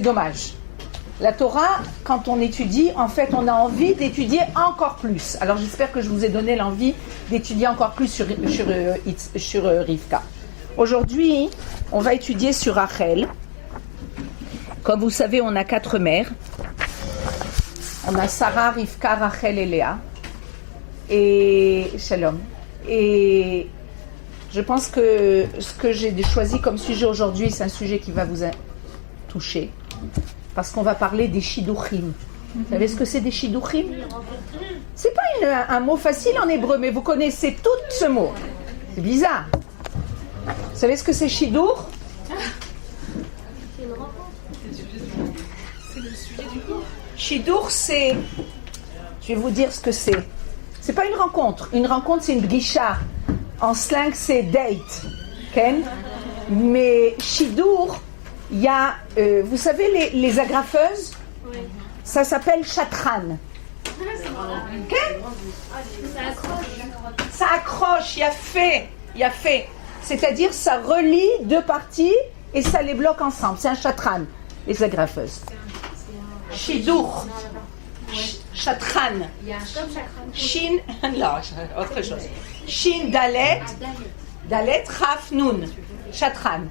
c'est dommage. La Torah, quand on étudie, en fait, on a envie d'étudier encore plus. Alors, j'espère que je vous ai donné l'envie d'étudier encore plus sur Rivka. Aujourd'hui, on va étudier sur Rachel. Comme vous savez, on a 4 mères. On a Sarah, Rivka, Rachel et Léa. Et Shalom. Et je pense que ce que j'ai choisi comme sujet aujourd'hui, c'est un sujet qui va vous toucher. Parce qu'on va parler des shidduchim. Vous savez ce que c'est des shidduchim? C'est pas un mot facile en hébreu, mais vous connaissez tout ce mot. C'est bizarre. Vous savez ce que c'est shidduch? C'est le sujet du cours. Shidduch, c'est... Je vais vous dire ce que c'est. C'est pas une rencontre. Une rencontre, c'est une bgisha. En slang, c'est date. Okay? Mais shidduch, il y a... vous savez, les agrafeuses? Oui. Ça s'appelle chatran. Okay? Ça accroche. Ça accroche, il y a fait. C'est-à-dire, ça relie 2 parties et ça les bloque ensemble. C'est un chatran, les agrafeuses. Shidduch. Chatran. Shin, non, autre chose. Shin, Dalet, Chaf, Nun. Chatran.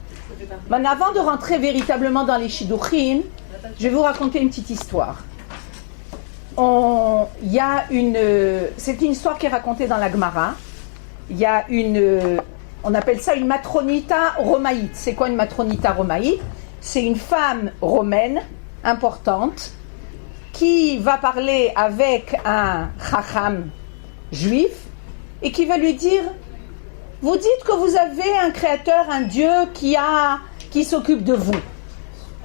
Maintenant, avant de rentrer véritablement dans les shidduchim, je vais vous raconter une petite histoire. C'est une histoire qui est racontée dans la Gemara. Il y a on appelle ça une matronita romaïte. C'est quoi une matronita romaïte? C'est une femme romaine importante qui va parler avec un chacham juif et qui va lui dire: vous dites que vous avez un créateur, un Dieu qui s'occupe de vous.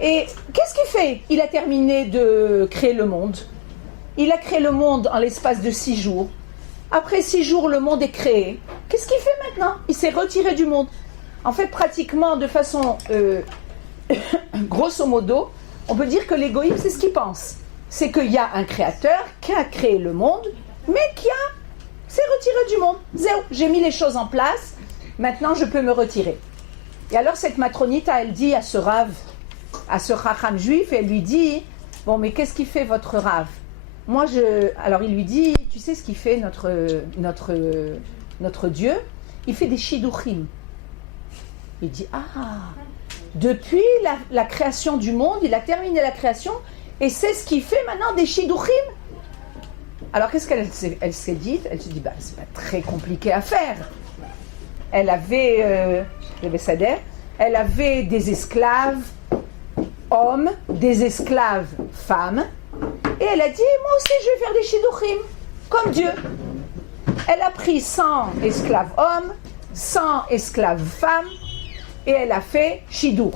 Et qu'est-ce qu'il fait? Il a terminé de créer le monde. Il a créé le monde en l'espace de 6 jours. Après 6 jours, le monde est créé. Qu'est-ce qu'il fait maintenant? Il s'est retiré du monde. En fait, pratiquement de façon grosso modo, on peut dire que l'égoïsme, c'est ce qu'il pense. C'est qu'il y a un créateur qui a créé le monde, mais s'est retiré du monde. Zéro, j'ai mis les choses en place, maintenant je peux me retirer. Et alors cette matronita, elle dit à ce rave, à ce chacham juif, et elle lui dit: bon, mais qu'est-ce qui fait votre rave? Alors il lui dit: tu sais ce qu'il fait notre Dieu? Il fait des shidduchim. Il dit: depuis la création du monde, il a terminé la création, et c'est ce qu'il fait maintenant, des shidduchim. Alors qu'est-ce qu'elle s'est dit? Elle se dit: c'est pas très compliqué à faire. Elle avait des esclaves hommes, des esclaves femmes, et elle a dit: moi aussi je vais faire des shidduchim, comme Dieu. Elle a pris 100 esclaves hommes, 100 esclaves femmes, et elle a fait shidduch.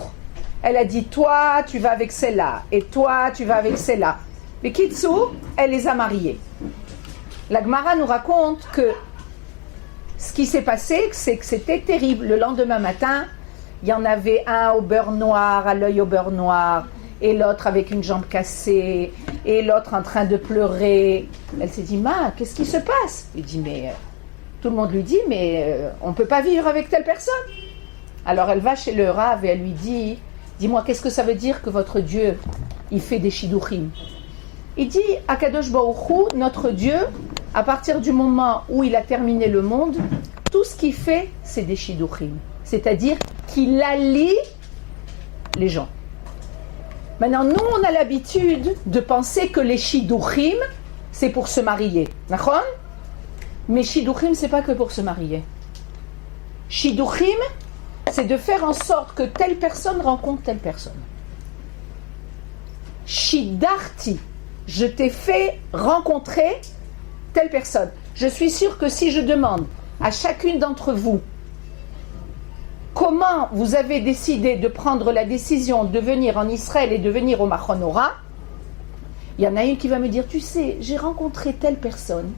Elle a dit: toi tu vas avec celle-là, et toi tu vas avec celle-là. Mais Kitsu, elle les a mariés. La Gemara nous raconte que ce qui s'est passé, c'est que c'était terrible. Le lendemain matin, il y en avait un au beurre noir, à l'œil au beurre noir, et l'autre avec une jambe cassée, et l'autre en train de pleurer. Elle s'est dit: qu'est-ce qui se passe? Il dit: mais tout le monde lui dit: mais on ne peut pas vivre avec telle personne. Alors elle va chez le Rav et elle lui dit: dis-moi, qu'est-ce que ça veut dire que votre Dieu, il fait des shidduchim? Il dit: Akadosh Baruch Hu, notre Dieu, à partir du moment où il a terminé le monde, tout ce qu'il fait, c'est des shidduchim. C'est-à-dire qu'il allie les gens. Maintenant, nous, on a l'habitude de penser que les shidduchim, c'est pour se marier. D'accord? Mais shidduchim, c'est pas que pour se marier. Shidduchim, c'est de faire en sorte que telle personne rencontre telle personne. Shiddarti, je t'ai fait rencontrer telle personne. Je suis sûre que si je demande à chacune d'entre vous comment vous avez décidé de prendre la décision de venir en Israël et de venir au Machon Ora, il y en a une qui va me dire: tu sais, j'ai rencontré telle personne.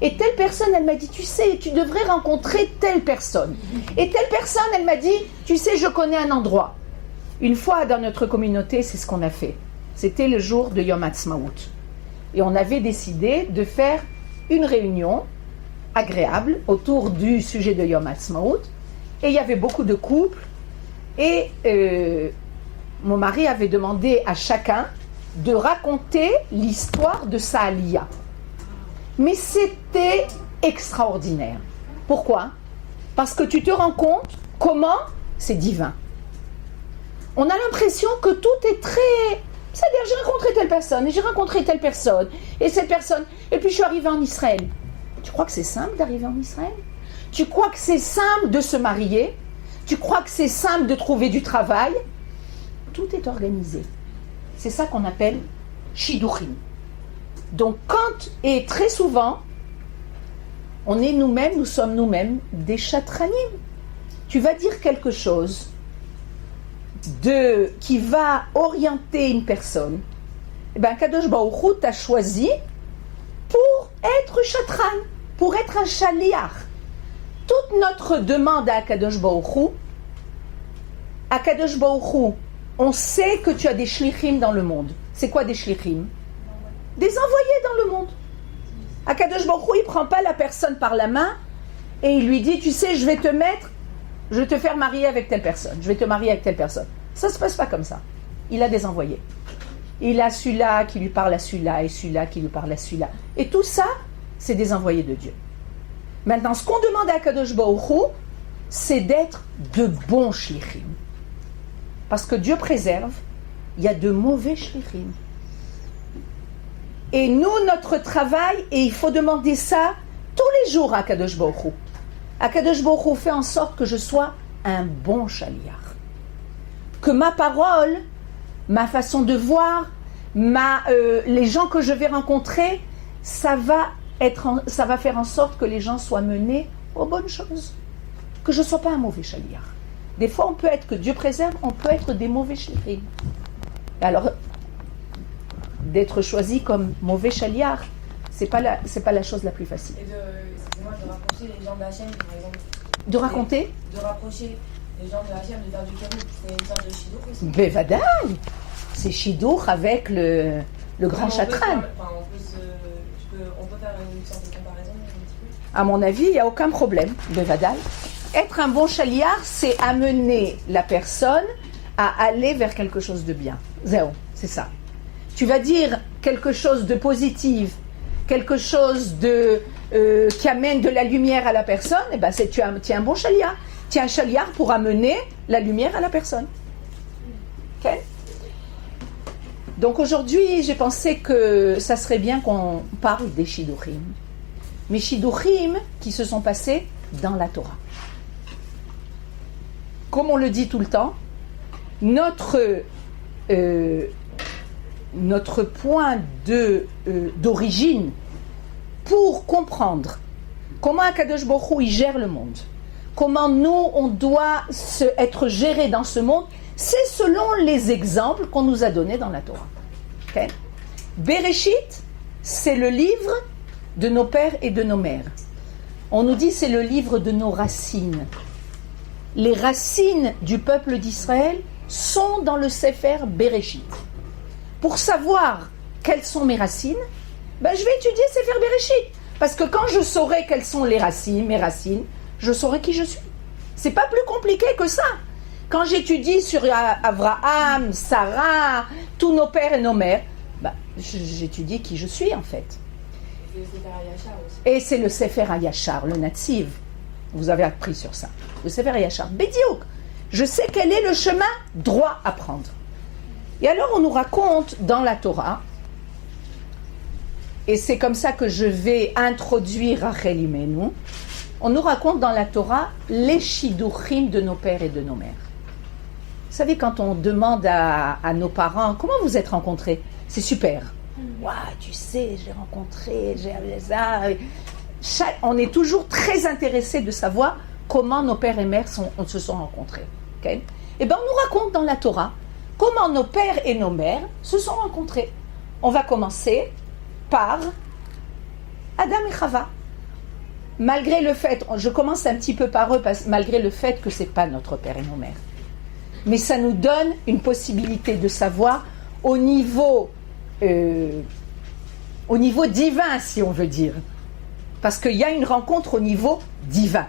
Et telle personne, elle m'a dit: tu sais, tu devrais rencontrer telle personne. Et telle personne, elle m'a dit: tu sais, je connais un endroit. Une fois dans notre communauté, c'est ce qu'on a fait. C'était le jour de Yom Ha'atzmaut. Et on avait décidé de faire une réunion agréable autour du sujet de Yom Ha'atzmaut. Et il y avait beaucoup de couples. Et mon mari avait demandé à chacun de raconter l'histoire de sa Aliyah. Mais c'était extraordinaire. Pourquoi? Parce que tu te rends compte comment c'est divin. On a l'impression que tout est très... C'est-à-dire, j'ai rencontré telle personne, et j'ai rencontré telle personne, et cette personne, et puis je suis arrivée en Israël. Tu crois que c'est simple d'arriver en Israël? Tu crois que c'est simple de se marier? Tu crois que c'est simple de trouver du travail? Tout est organisé. C'est ça qu'on appelle Shidduchim. Donc quand, et très souvent, on est nous-mêmes, nous sommes nous-mêmes des chatranim. Tu vas dire quelque chose qui va orienter une personne. Et bien Kadosh Baruch Hu t'a choisi pour être chatran, pour être un shaliach. Toute notre demande à Kadosh Baruch Hu, on sait que tu as des shlichim dans le monde. C'est quoi des shlichim? Des envoyés dans le monde. Akadosh Baruch Hu, il ne prend pas la personne par la main et il lui dit, tu sais, je vais te faire marier avec telle personne, je vais te marier avec telle personne. Ça ne se passe pas comme ça. Il a des envoyés. Il a celui-là qui lui parle à celui-là et celui-là qui lui parle à celui-là. Et tout ça, c'est des envoyés de Dieu. Maintenant, ce qu'on demande à Akadosh Baruch Hu, c'est d'être de bons shlichim. Parce que Dieu préserve, il y a de mauvais shlichim. Et nous, notre travail, et il faut demander ça tous les jours à Akadosh Baruch Hu. Akadosh Baruch Hu fait en sorte que je sois un bon shaliach. Que ma parole, ma façon de voir, les gens que je vais rencontrer, ça va faire en sorte que les gens soient menés aux bonnes choses. Que je ne sois pas un mauvais shaliach. Des fois, on peut être, que Dieu préserve, on peut être des mauvais shlichim. Alors, d'être choisi comme mauvais shaliach, c'est pas la chose la plus facile. Et de rapprocher les gens de Hachem, par exemple. De raconter? De rapprocher les gens de Hachem, de faire du kérout, c'est une sorte de shidduch aussi. Bevadaï, c'est shidduch avec le grand chatran. On peut faire une sorte de comparaison un petit peu. À mon avis, il n'y a aucun problème. Bevadaï. Être un bon shaliach, c'est amener la personne à aller vers quelque chose de bien. Zéro, c'est ça. Tu vas dire quelque chose de positif, quelque chose qui amène de la lumière à la personne, et ben tu es un bon shaliach. Tu es un shaliach pour amener la lumière à la personne. Okay? Donc aujourd'hui, j'ai pensé que ça serait bien qu'on parle des shidduchim. Mais shidduchim qui se sont passés dans la Torah. Comme on le dit tout le temps, notre point d'origine pour comprendre comment Akadosh Baruch Hu il gère le monde, comment nous on doit être gérés dans ce monde, c'est selon les exemples qu'on nous a donnés dans la Torah. Okay? Bereshit, c'est le livre de nos pères et de nos mères. On nous dit c'est le livre de nos racines. Les racines du peuple d'Israël sont dans le Sefer Bereshit. Pour savoir quelles sont mes racines, je vais étudier Sefer Bereshit. Parce que quand je saurai quelles sont mes racines, je saurai qui je suis. C'est pas plus compliqué que ça. Quand j'étudie sur Abraham, Sarah, tous nos pères et nos mères, j'étudie qui je suis en fait. Et c'est le Sefer Hayashar, le Natziv. Vous avez appris sur ça. Le Sefer Hayashar. Bédiouk. Je sais quel est le chemin droit à prendre. Et alors on nous raconte dans la Torah, et c'est comme ça que je vais introduire Rachel Imenu, on nous raconte dans la Torah les shidduchim de nos pères et de nos mères. Vous savez, quand on demande à nos parents, comment vous êtes rencontrés? C'est super. Waouh, tu sais, j'ai rencontré, on est toujours très intéressé de savoir comment nos pères et mères se sont rencontrés. Okay? Et bien on nous raconte dans la Torah comment nos pères et nos mères se sont rencontrés. On va commencer par Adam et Chava. Malgré le fait, je commence un petit peu par eux, malgré le fait que ce n'est pas notre père et nos mères. Mais ça nous donne une possibilité de savoir au niveau divin, si on veut dire. Parce qu'il y a une rencontre au niveau divin.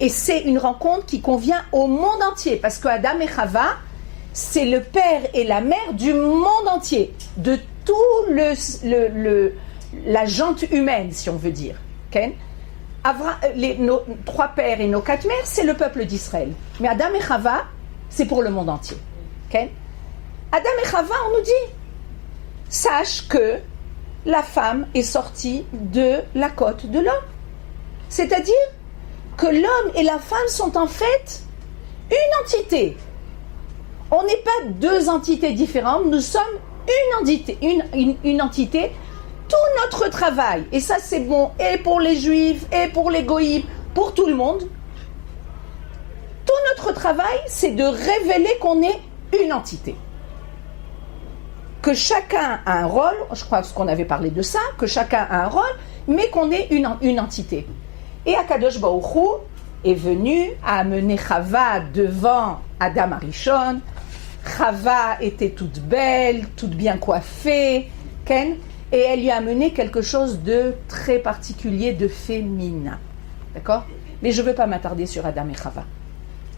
Et c'est une rencontre qui convient au monde entier. Parce que Adam et Chava, c'est le père et la mère du monde entier, de tout la gente humaine, si on veut dire. Okay? Nos 3 pères et nos 4 mères, c'est le peuple d'Israël. Mais Adam et Chava, c'est pour le monde entier. Okay? Adam et Chava, on nous dit, sache que la femme est sortie de la côte de l'homme. C'est-à-dire que l'homme et la femme sont en fait une entité. On n'est pas 2 entités différentes, nous sommes une entité. Une entité. Tout notre travail, et ça c'est bon et pour les juifs, et pour les goïms, pour tout le monde, tout notre travail, c'est de révéler qu'on est une entité. Que chacun a un rôle, je crois qu'on avait parlé de ça, que chacun a un rôle, mais qu'on est une entité. Et Akadosh Baruch Hu est venu à amener Chava devant Adam Arishon. Chava était toute belle, toute bien coiffée, Ken, et elle lui a amené quelque chose de très particulier, de féminin. D'accord ? Mais je ne veux pas m'attarder sur Adam et Chava,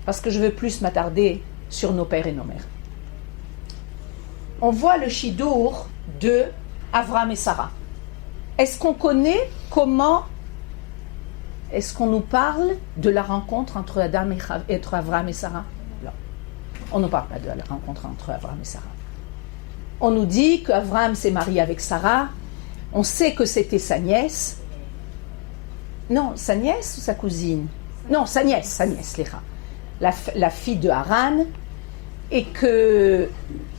parce que je veux plus m'attarder sur nos pères et nos mères. On voit le Shidour de Avram et Sarah. Est-ce qu'on connaît comment, est-ce qu'on nous parle de la rencontre entre entre Avram et Sarah ? Non. On ne parle pas de la rencontre entre Avram et Sarah. On nous dit qu'Avram s'est marié avec Sarah. On sait que c'était sa nièce. Non, sa nièce ou sa cousine ? Non, sa nièce, Léra. La fille de Haran. Et que...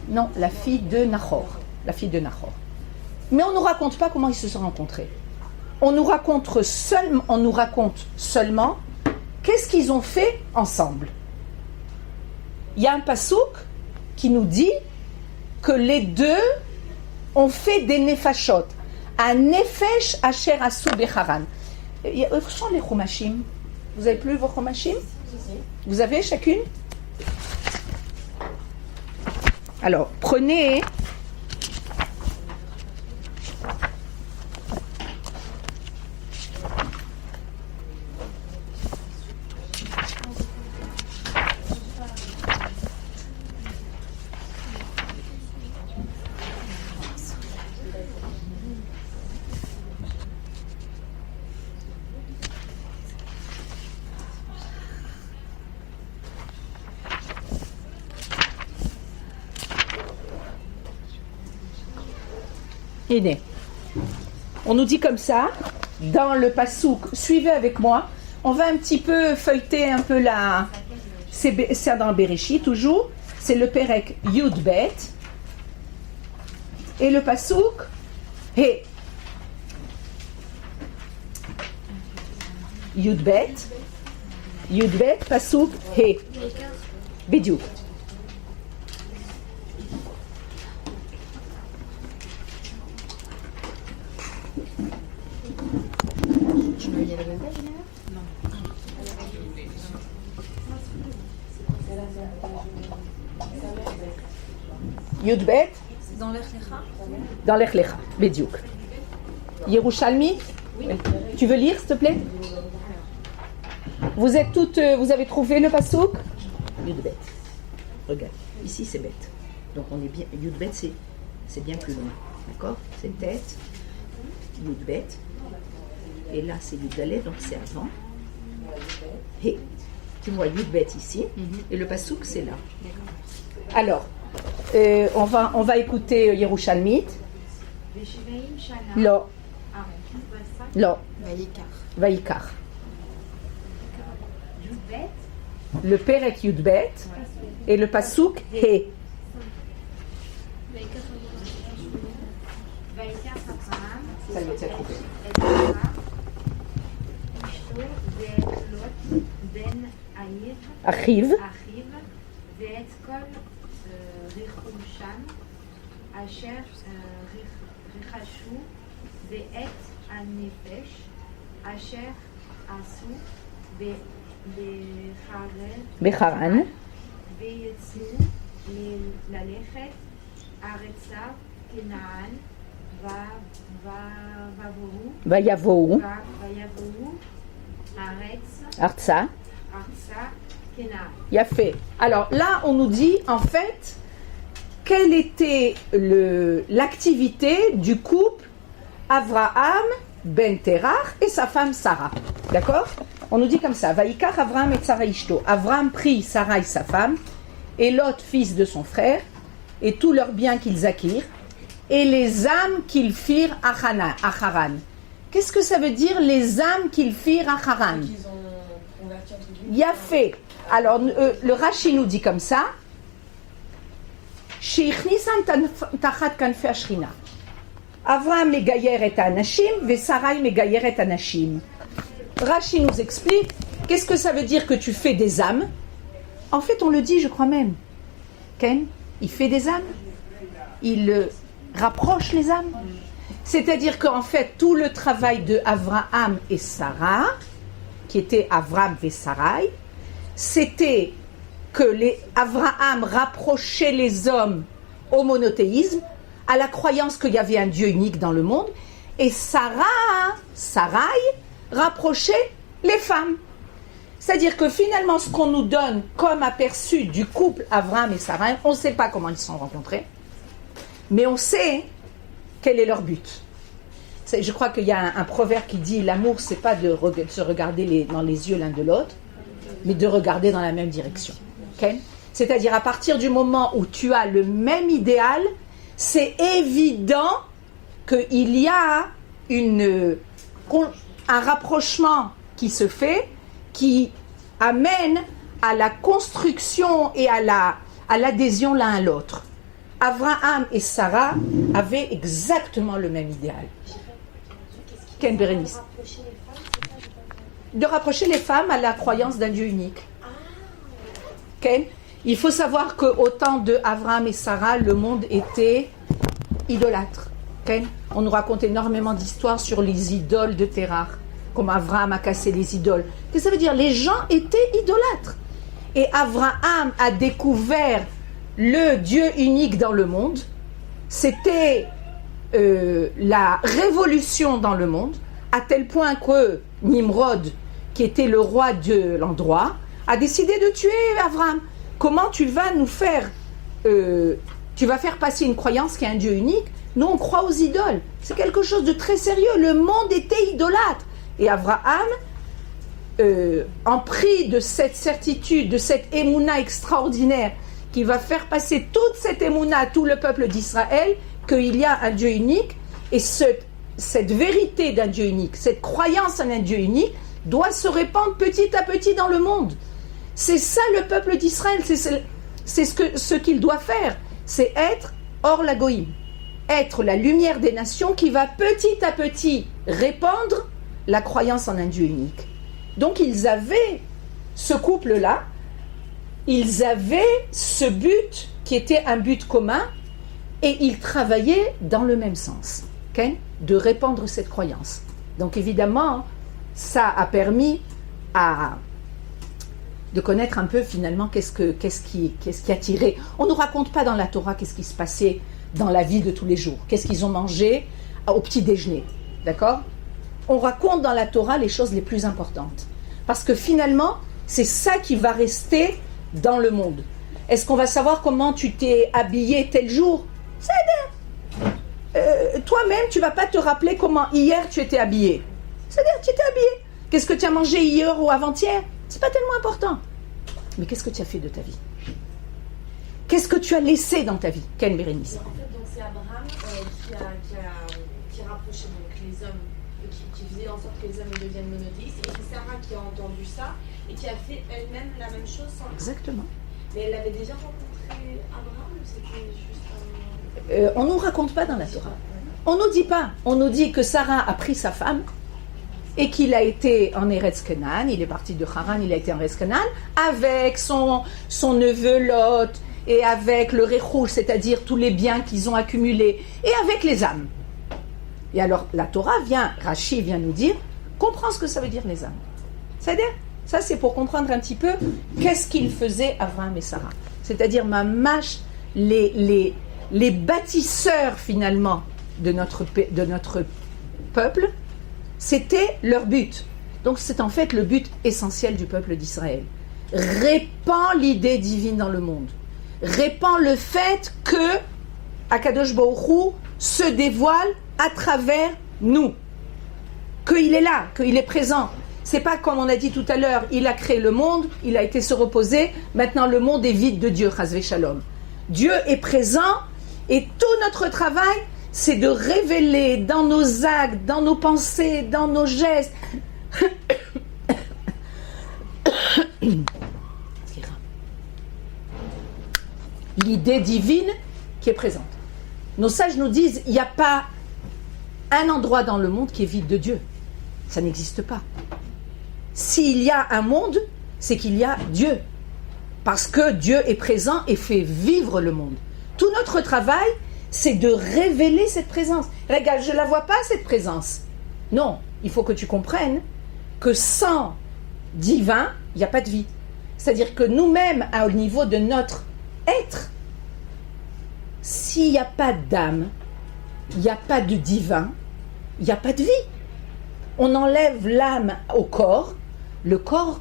Non, la fille de Nahor. Mais on ne nous raconte pas comment ils se sont rencontrés. On nous raconte seulement qu'est-ce qu'ils ont fait ensemble. Il y a un pasouk qui nous dit que les 2 ont fait des nefashot. Un nefesh asher asu becharan. Où sont les chumashim ? Vous avez plus vos chumashim ? Vous avez chacune ? Alors, prenez... On nous dit comme ça, dans le pasouk, suivez avec moi, on va un petit peu feuilleter un peu la... C'est dans Bereshit toujours, c'est le Perek Yud Bet, et le pasouk, He. Yud Bet, pasouk, He. Bidiouk. Yudbet. Dans l'Ech Lecha. Dans l'Ech Lecha, Bidiouk. Yerushalmi. Oui. Tu veux lire, s'il te plaît? Vous êtes toutes, vous avez trouvé le pasouk? Yudbet. Regarde, ici c'est bête. Donc on est bien. Yudbet c'est bien plus loin, d'accord? C'est tête. Yudbet. Et là c'est Yuddalet, donc c'est avant. Et tu vois Yudbet ici, et le pasouk c'est là. Alors, on va écouter Yerushalmit. Lo. Lo. Vaikar. Le Perek Yudbet et le pasouk He. Ça y est, tu as trouvé. Achiv. ואת כל רכושם אשר רכשו ואת הנפש אשר עשו בחרן ויצאו ללכת ארצה כנען ויבואו ארצה Kenan. Il a fait. Alors là, on nous dit en fait quelle était l'activité du couple Avraham ben Terach et sa femme Sarah. D'accord? On nous dit comme ça. Vaïkach Avraham et Sarah Ishto. Avraham prit Sarah et sa femme et Lot, fils de son frère, et tous leurs biens qu'ils acquirent, et les âmes qu'ils firent à Haran. Qu'est-ce que ça veut dire les âmes qu'ils firent à Haran? Qu'ils ont converti entre guillemets. Yafé. Alors, le Rashi nous dit comme ça. Sheichnisan tachat kanfei Ashrina. Avraham megayer et anashim, ve Sarai megayer et anashim. Rashi nous explique qu'est-ce que ça veut dire que tu fais des âmes. En fait, on le dit, je crois même. Ken, il fait des âmes. Il rapproche les âmes. C'est-à-dire qu'en fait, tout le travail de Avraham et Sarah, qui était Avraham et Sarai, c'était que Avraham rapprochait les hommes au monothéisme, à la croyance qu'il y avait un Dieu unique dans le monde, et Sarai rapprochait les femmes. C'est-à-dire que finalement, ce qu'on nous donne comme aperçu du couple Avraham et Sarai, on ne sait pas comment ils se sont rencontrés, mais on sait quel est leur but. Je crois qu'il y a un proverbe qui dit l'amour, c'est pas de se regarder dans les yeux l'un de l'autre, mais de regarder dans la même direction. Okay? C'est-à-dire à partir du moment où tu as le même idéal, c'est évident qu'il y a un rapprochement qui se fait, qui amène à la construction et à l'adhésion l'un à l'autre. Avraham et Sarah avaient exactement le même idéal. Ken Bérénice. De rapprocher les femmes à la croyance d'un Dieu unique. Ken, il faut savoir qu'au temps de Avraham et Sarah, le monde était idolâtre. Ken, on nous raconte énormément d'histoires sur les idoles de Terach, comme Avraham a cassé les idoles. Qu'est-ce que ça veut dire? Les gens étaient idolâtres. Et Avraham a découvert le Dieu unique dans le monde. C'était la révolution dans le monde, à tel point que Nimrod, qui était le roi de l'endroit, a décidé de tuer Avraham. Comment tu vas nous faire tu vas faire passer une croyance qui est un Dieu unique? Nous, on croit aux idoles. C'est quelque chose de très sérieux. Le monde était idolâtre. Et Avraham, en pris de cette certitude, de cette émouna extraordinaire, qui va faire passer toute cette émouna à tout le peuple d'Israël, qu'il y a un Dieu unique, et cette vérité d'un Dieu unique, cette croyance en un Dieu unique, doit se répandre petit à petit dans le monde. C'est ça le peuple d'Israël, c'est ce qu'il doit faire, c'est être hors la goïm, être la lumière des nations qui va petit à petit répandre la croyance en un Dieu unique. Donc ils avaient ce couple-là, ils avaient ce but qui était un but commun, et ils travaillaient dans le même sens, okay? De répandre cette croyance. Donc évidemment, ça a permis de connaître un peu finalement qu'est-ce qui a tiré. On ne nous raconte pas dans la Torah qu'est-ce qui se passait dans la vie de tous les jours, qu'est-ce qu'ils ont mangé au petit déjeuner, d'accord? On raconte dans la Torah les choses les plus importantes, parce que finalement, c'est ça qui va rester dans le monde. Est-ce qu'on va savoir comment tu t'es habillé tel jour? C'est-à-dire, toi-même, tu ne vas pas te rappeler comment hier tu étais habillé. C'est-à-dire, tu étais habillé. Qu'est-ce que tu as mangé hier ou avant-hier? C'est pas tellement important. Mais qu'est-ce que tu as fait de ta vie? Qu'est-ce que tu as laissé dans ta vie? Ken Bérénice. En fait, donc c'est Abraham qui rapprochait donc les hommes, qui faisait en sorte que les hommes deviennent monothéistes. Et c'est Sarah qui a entendu ça et qui a fait elle-même la même chose sans. Exactement. Mais elle avait déjà rencontré Abraham ou c'était juste on ne nous raconte pas dans la Torah. On ne nous dit pas. On nous dit que Sarah a pris sa femme et qu'il a été en Eretz Canaan, il est parti de Haran, il a été en Eretz Canaan, avec son neveu Lot, et avec le Réchouch, c'est-à-dire tous les biens qu'ils ont accumulés, et avec les âmes. Et alors, la Torah Rashi vient nous dire, comprends ce que ça veut dire les âmes. C'est-à-dire, ça c'est pour comprendre un petit peu qu'est-ce qu'ils faisaient Avraham et Sarah. C'est-à-dire, mamash, les bâtisseurs finalement de notre peuple, c'était leur but. Donc c'est en fait le but essentiel du peuple d'Israël. répand l'idée divine dans le monde. Répand le fait que Akadosh Baruch Hu se dévoile à travers nous. Qu'il est là, qu'il est présent. C'est pas comme on a dit tout à l'heure, il a créé le monde, il a été se reposer, maintenant le monde est vide de Dieu, Chasvé Shalom. Dieu est présent et tout notre travail, c'est de révéler dans nos actes, dans nos pensées, dans nos gestes, l'idée divine qui est présente. Nos sages nous disent, il n'y a pas un endroit dans le monde qui est vide de Dieu. Ça n'existe pas. S'il y a un monde, c'est qu'il y a Dieu. Parce que Dieu est présent et fait vivre le monde. Tout notre travail, c'est de révéler cette présence. Regarde, je ne la vois pas, cette présence. Non, il faut que tu comprennes que sans divin, il n'y a pas de vie. C'est-à-dire que nous-mêmes, au niveau de notre être, s'il n'y a pas d'âme, il n'y a pas de divin, il n'y a pas de vie. On enlève l'âme au corps, le corps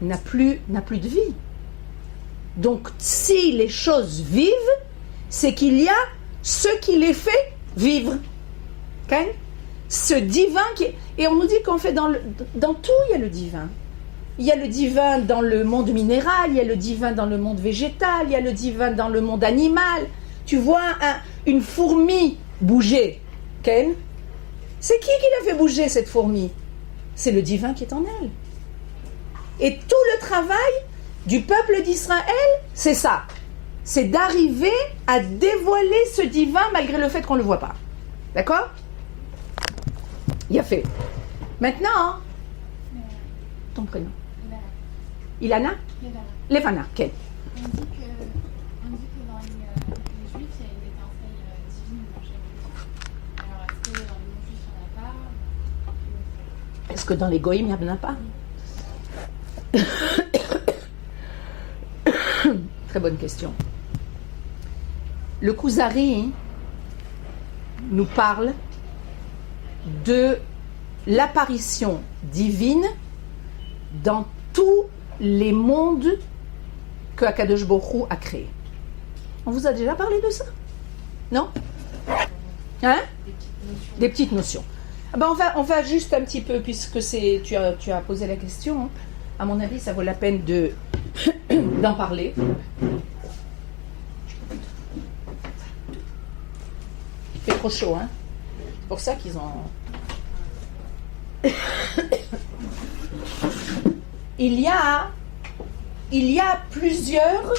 n'a plus de vie. Donc, si les choses vivent, c'est qu'il y a ce qui les fait vivre. Okay? Ce divin qui... Et on nous dit qu'en fait, dans tout, il y a le divin. Il y a le divin dans le monde minéral, il y a le divin dans le monde végétal, il y a le divin dans le monde animal. Tu vois une fourmi bouger, Ken? C'est qui l'a fait bouger cette fourmi? C'est le divin qui est en elle. Et tout le travail du peuple d'Israël, c'est ça. C'est d'arriver à dévoiler ce divin malgré le fait qu'on ne le voit pas. D'accord? Il a fait. Maintenant, ton prénom. Ilana? Levana. Quel? On dit que dans les juifs, il y a une étincelle divine dans chaque juif. Alors, est-ce que dans les non-juifs, il n'y en a pas? Est-ce que dans les goïms, il n'y en a pas? Très bonne question. Le Kuzari nous parle de l'apparition divine dans tous les mondes que Akadosh Baruch Hu a créés. On vous a déjà parlé de ça? Non? Hein? Des petites notions. Ah ben on va juste un petit peu, puisque tu as posé la question. Hein. À mon avis, ça vaut la peine d'en parler. Il fait trop chaud, hein? C'est pour ça qu'ils ont... Il y a plusieurs,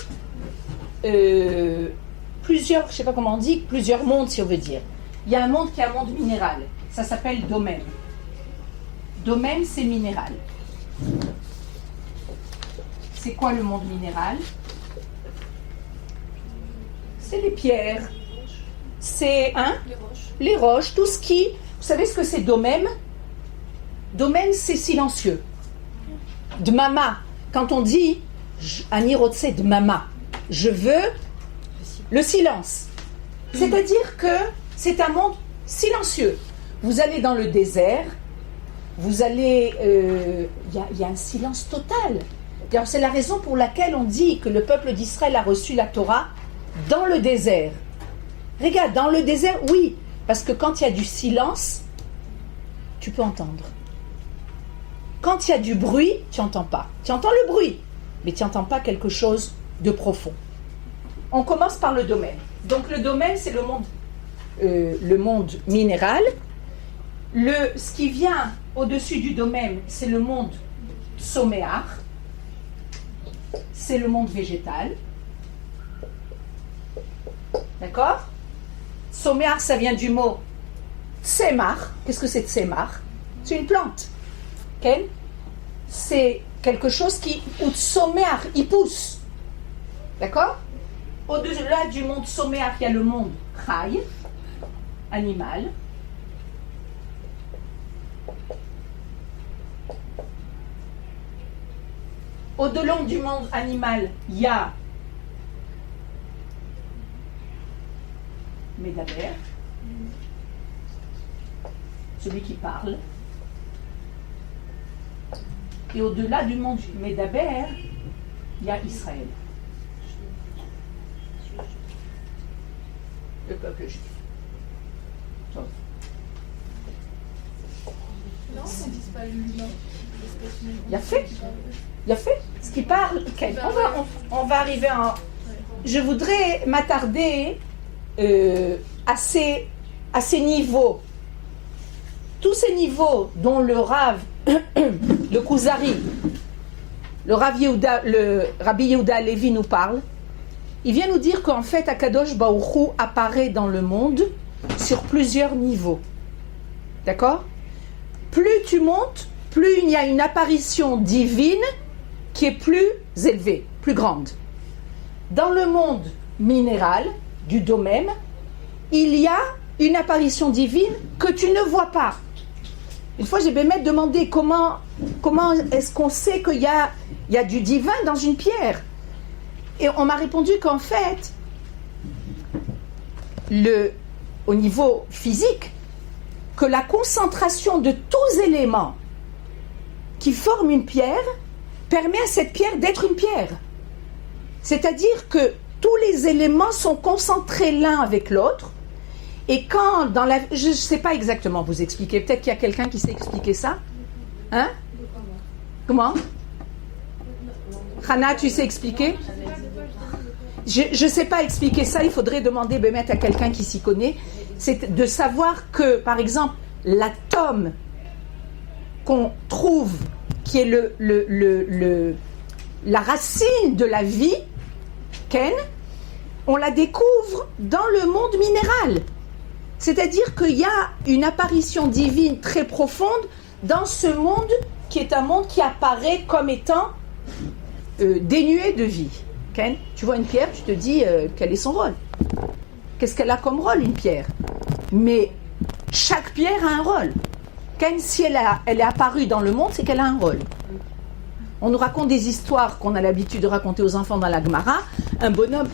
je ne sais pas comment on dit, plusieurs mondes si on veut dire. Il y a un monde qui est un monde minéral, ça s'appelle domaine. Domaine, c'est minéral. C'est quoi le monde minéral? C'est les pierres, c'est les roches, tout ce qui... Vous savez ce que c'est domaine? Domaine, c'est silencieux. Dmama, quand on dit Ani rotse dmama, je veux le silence. C'est-à-dire que c'est un monde silencieux. Vous allez dans le désert, vous allez... Il y a un silence total. D'ailleurs, c'est la raison pour laquelle on dit que le peuple d'Israël a reçu la Torah dans le désert. Regarde, dans le désert, oui, parce que quand il y a du silence, tu peux entendre. Quand il y a du bruit, tu n'entends pas. Tu entends le bruit, mais tu n'entends pas quelque chose de profond. On commence par le domaine. Donc le domaine, c'est le monde minéral. Ce qui vient au-dessus du domaine, c'est le monde soméar. C'est le monde végétal. D'accord? Soméar, ça vient du mot tsemar. Qu'est-ce que c'est tsemar? C'est une plante. Okay? C'est quelque chose où soméar, il pousse. D'accord? Au-delà du monde soméar, il y a le monde chai, animal. Au-delà du monde animal, il y a Médaber, celui qui parle. Et au-delà du monde Médaber, il y a Israël. Le peuple juif. Donc, Non, on ne dit pas l'humain. il y a fait. Il y a fait. Ce qui parle. Okay. On va arriver en. Je voudrais m'attarder à ces niveaux. Tous ces niveaux dont le Rav, le Kuzari, le Rabbi Yehuda Levi nous parle, il vient nous dire qu'en fait, Akadosh Baruch Hu apparaît dans le monde sur plusieurs niveaux. D'accord ? Plus tu montes, plus il y a une apparition divine qui est plus élevée, plus grande. Dans le monde minéral, du domaine, il y a une apparition divine que tu ne vois pas. Une fois, j'ai même demandé comment est-ce qu'on sait qu'il y a du divin dans une pierre. Et on m'a répondu qu'en fait, au niveau physique, que la concentration de tous les éléments qui forment une pierre permet à cette pierre d'être une pierre. C'est-à-dire que tous les éléments sont concentrés l'un avec l'autre. Et quand je ne sais pas exactement vous expliquer, peut-être qu'il y a quelqu'un qui sait expliquer ça. Hein? Comment? Hana, tu sais expliquer? Je ne sais pas expliquer ça, il faudrait demander à quelqu'un qui s'y connaît. C'est de savoir que, par exemple, l'atome qu'on trouve, qui est la racine de la vie, Ken, on la découvre dans le monde minéral. C'est-à-dire qu'il y a une apparition divine très profonde dans ce monde qui est un monde qui apparaît comme étant dénué de vie. Ken, tu vois une pierre, tu te dis quel est son rôle. Qu'est-ce qu'elle a comme rôle, une pierre? Mais chaque pierre a un rôle. Ken, si elle est apparue dans le monde, c'est qu'elle a un rôle. On nous raconte des histoires qu'on a l'habitude de raconter aux enfants dans la Gemara. Un bonhomme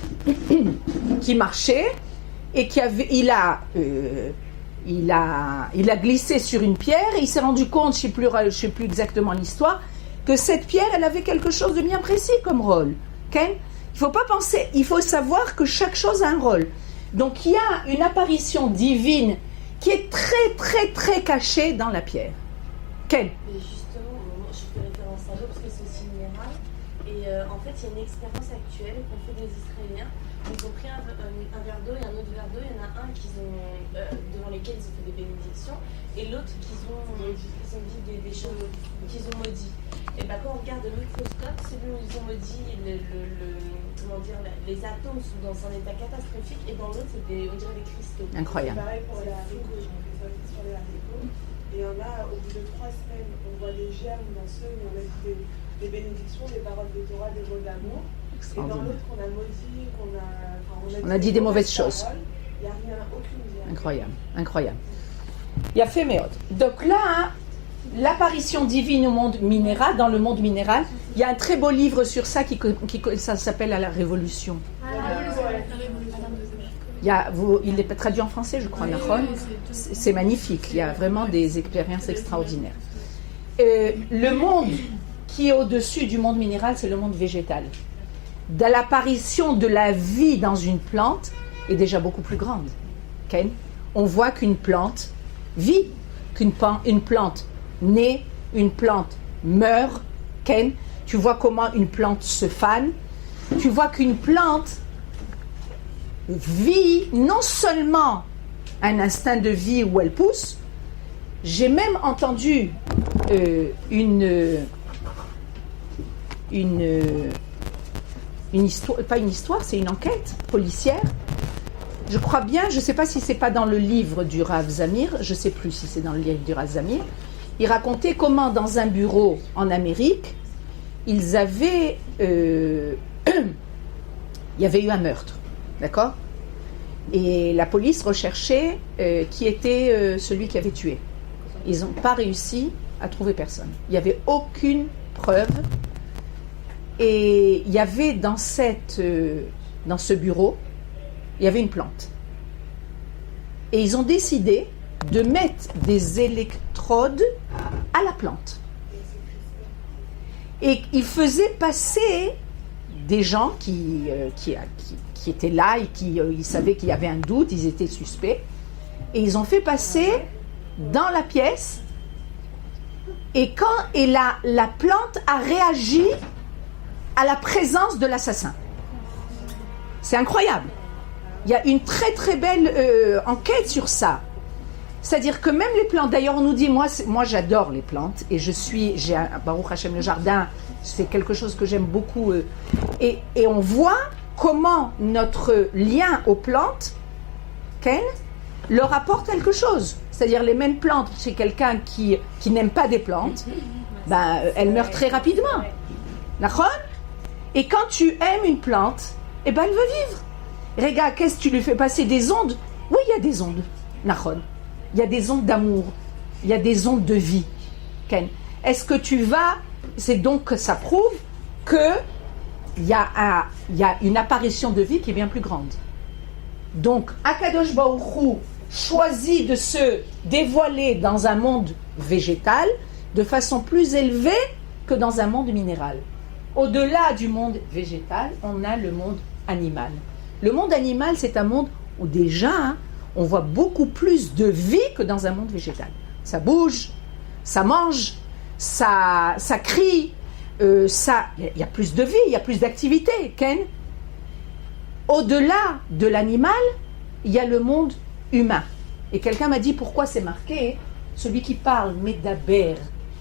qui marchait et il a glissé sur une pierre et il s'est rendu compte, je ne sais plus exactement l'histoire, que cette pierre, elle avait quelque chose de bien précis comme rôle. Okay? Il ne faut pas penser, il faut savoir que chaque chose a un rôle. Donc il y a une apparition divine qui est très très très cachée dans la pierre. Quelle? Mais justement, moi, je fais référence à l'eau parce que c'est aussi minéral. Et en fait, il y a une expérience actuelle qu'ont fait des Israéliens. Ils ont pris un verre d'eau et un autre verre d'eau. Il y en a un devant lesquels ils ont fait des bénédictions et l'autre qu'ils ont dit des choses qu'ils ont maudit. Et bien quand on regarde le microscope, celui où ils ont maudit les atomes sont dans un état catastrophique et dans l'autre, on dirait des cristaux. Incroyable. C'est pareil pour les haricots, j'ai fait ça sur les haricots. Et on a, au bout de 3 semaines, on voit des germes dans ceux où on a dit des bénédictions, des paroles de Torah, des mots d'amour. Et dans l'autre, qu'on a maudit, on a dit des mauvaises choses. Il n'y a rien, aucune germe. Incroyable, incroyable. Il y a fait méode. Donc là, l'apparition divine au monde minéral, dans le monde minéral, il y a un très beau livre sur ça ça s'appelle « La Révolution ». Il est traduit en français, je crois, Nahon. C'est magnifique, il y a vraiment des expériences extraordinaires. Le monde qui est au-dessus du monde minéral, c'est le monde végétal. L'apparition de la vie dans une plante est déjà beaucoup plus grande. Okay? On voit qu'une plante vit, qu'une plante naît, une plante meurt. Ken, tu vois comment une plante se fane. Tu vois qu'une plante vit non seulement un instinct de vie où elle pousse. J'ai même entendu une histoire, pas une histoire, c'est une enquête policière. Je crois bien, je ne sais pas si c'est pas dans le livre du Rav Zamir, je ne sais plus si c'est dans le livre du Rav Zamir. Il racontait comment dans un bureau en Amérique, il y avait eu un meurtre, d'accord? Et la police recherchait qui était celui qui avait tué. Ils n'ont pas réussi à trouver personne. Il n'y avait aucune preuve. Et il y avait dans ce bureau, il y avait une plante. Et ils ont décidé de mettre des électrodes à la plante. Et il faisait passer des gens qui étaient là et ils savaient qu'il y avait un doute, ils étaient suspects. Et ils ont fait passer dans la pièce. Et la plante a réagi à la présence de l'assassin. C'est incroyable. Il y a une très très belle enquête sur ça. C'est-à-dire que même les plantes, d'ailleurs on nous dit, moi j'adore les plantes, et j'ai un Baruch Hashem le jardin, c'est quelque chose que j'aime beaucoup, et on voit comment notre lien aux plantes, Ken, leur apporte quelque chose. C'est-à-dire les mêmes plantes, chez quelqu'un qui n'aime pas des plantes, elle meurt très rapidement. D'accord ? Et quand tu aimes une plante, elle veut vivre. Regarde, qu'est-ce que tu lui fais passer des ondes ? Oui, il y a des ondes. Nahon. Il y a des ondes d'amour. Il y a des ondes de vie. Ken. Est-ce que tu vas... C'est donc que ça prouve qu'il y a une apparition de vie qui est bien plus grande. Donc, Akadosh Baruch Hu choisit de se dévoiler dans un monde végétal de façon plus élevée que dans un monde minéral. Au-delà du monde végétal, on a le monde animal. Le monde animal, c'est un monde où déjà, on voit beaucoup plus de vie que dans un monde végétal. Ça bouge, ça mange, ça crie, il y a plus de vie, il y a plus d'activité. Ken. Au-delà de l'animal, il y a le monde humain. Et quelqu'un m'a dit pourquoi c'est marqué, celui qui parle, Medaber.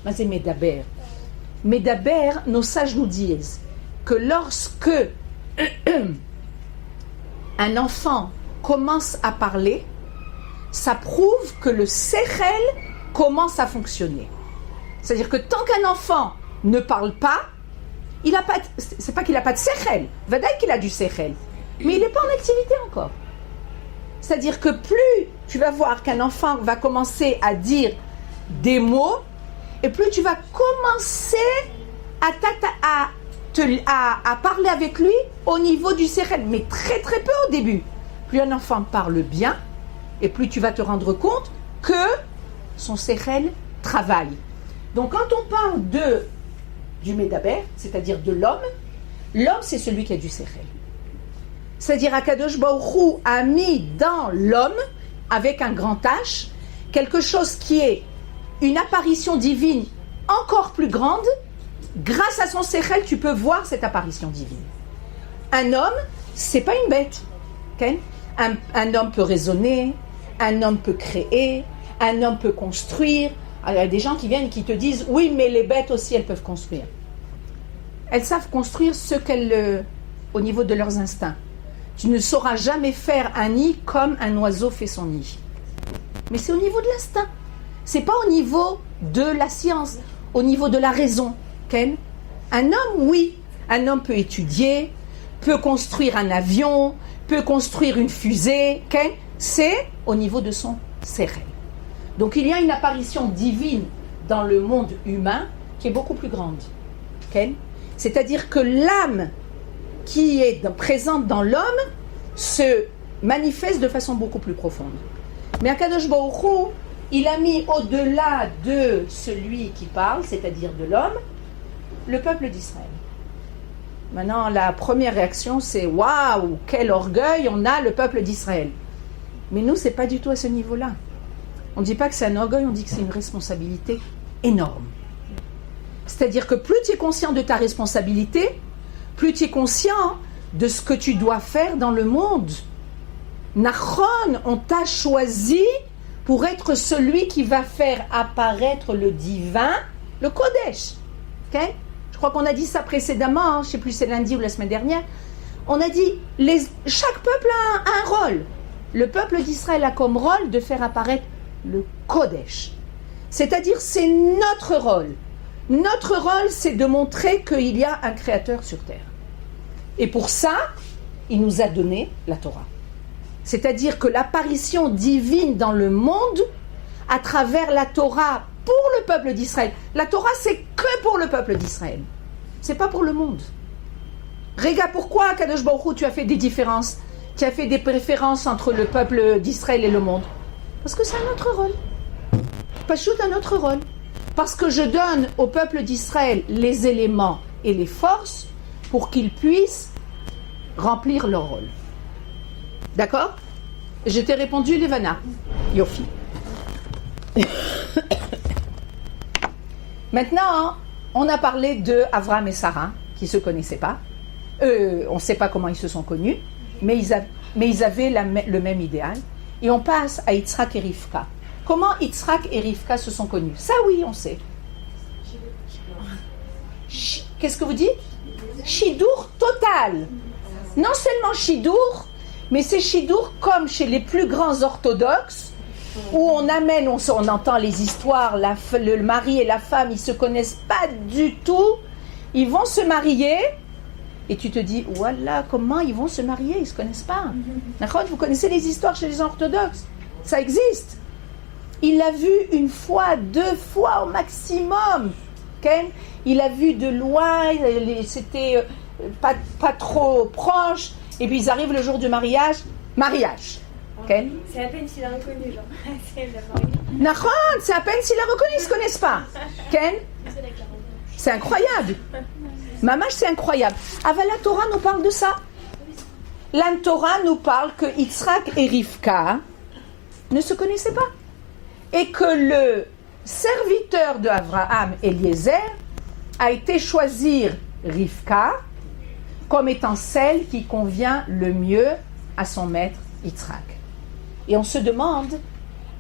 Mais c'est Medaber. Medaber, nos sages nous disent que lorsque un enfant commence à parler, ça prouve que le sechel commence à fonctionner. C'est-à-dire que tant qu'un enfant ne parle pas, c'est pas qu'il n'a pas de sechel, vadaï qu'il a du sechel, mais il n'est pas en activité encore. C'est-à-dire que plus tu vas voir qu'un enfant va commencer à dire des mots, et plus tu vas commencer à parler avec lui au niveau du sechel, mais très très peu au début. Plus un enfant parle bien, et plus tu vas te rendre compte que son sechel travaille. Donc quand on parle du Medaber, c'est-à-dire de l'homme c'est celui qui a du sechel. C'est-à-dire Akadosh Baruch Hu a mis dans l'homme, avec un grand H, quelque chose qui est une apparition divine encore plus grande. Grâce à son sechel, tu peux voir cette apparition divine. Un homme, c'est pas une bête. Okay? Un homme peut raisonner, un homme peut créer, un homme peut construire. Alors, il y a des gens qui viennent qui te disent « Oui, mais les bêtes aussi, elles peuvent construire. » Elles savent construire au niveau de leurs instincts. Tu ne sauras jamais faire un nid comme un oiseau fait son nid. Mais c'est au niveau de l'instinct. C'est pas au niveau de la science, au niveau de la raison. Ken? Un homme, oui. Un homme peut étudier, peut construire un avion, peut construire une fusée. Ken? C'est au niveau de son sechel. Donc il y a une apparition divine dans le monde humain qui est beaucoup plus grande. Ken? C'est-à-dire que l'âme qui est présente dans l'homme se manifeste de façon beaucoup plus profonde. Mais Akadosh Baruch Hu, il a mis au-delà de celui qui parle, c'est-à-dire de l'homme, le peuple d'Israël. Maintenant, la première réaction, c'est « Waouh, quel orgueil, on a le peuple d'Israël !» Mais nous, c'est pas du tout à ce niveau-là. On ne dit pas que c'est un orgueil, on dit que c'est une responsabilité énorme. C'est-à-dire que plus tu es conscient de ta responsabilité, plus tu es conscient de ce que tu dois faire dans le monde. Nachon, on t'a choisi pour être celui qui va faire apparaître le divin, le Kodesh. Okay? Je crois qu'on a dit ça précédemment, je ne sais plus si c'est lundi ou la semaine dernière. On a dit, chaque peuple a un rôle. Le peuple d'Israël a comme rôle de faire apparaître le Kodesh. C'est-à-dire, c'est notre rôle. Notre rôle, c'est de montrer qu'il y a un créateur sur terre. Et pour ça, il nous a donné la Torah. C'est-à-dire que l'apparition divine dans le monde, à travers la Torah pour le peuple d'Israël. La Torah, c'est que pour le peuple d'Israël. C'est pas pour le monde. Regarde pourquoi, Kadosh Baruch Hu, tu as fait des différences. Tu as fait des préférences entre le peuple d'Israël et le monde. Parce que c'est un autre rôle. Pachout, un autre rôle. Parce que je donne au peuple d'Israël les éléments et les forces pour qu'ils puissent remplir leur rôle. D'accord? Je t'ai répondu, Levana. Yofi. Maintenant, on a parlé de Avram et Sarah, qui ne se connaissaient pas. On ne sait pas comment ils se sont connus, mais ils avaient le même idéal. Et on passe à Yitzhak et Rivka. Comment Yitzhak et Rivka se sont connus? Ça, oui, on sait. Qu'est-ce que vous dites? Chidour total. Non seulement chidour, mais c'est chidour comme chez les plus grands orthodoxes, où on amène, on entend les histoires, le mari et la femme, ils ne se connaissent pas du tout, ils vont se marier, et tu te dis, voilà, comment ils vont se marier, ils ne se connaissent pas. D'accord? Vous connaissez les histoires chez les orthodoxes, ça existe. Il l'a vu une fois, 2 fois au maximum. Okay? Il a vu de loin, c'était pas trop proche, et puis ils arrivent le jour du mariage. Okay? C'est à peine s'il a reconnu, genre. C'est à peine s'il a reconnu, ils ne se connaissent pas. Okay? C'est incroyable. Mamash, c'est incroyable. Ah, ben, la Torah nous parle de ça. La Torah nous parle que Yitzhak et Rivka ne se connaissaient pas. Et que le serviteur de Abraham, Eliezer, a été choisir Rivka comme étant celle qui convient le mieux à son maître Yitzhak. Et on se demande,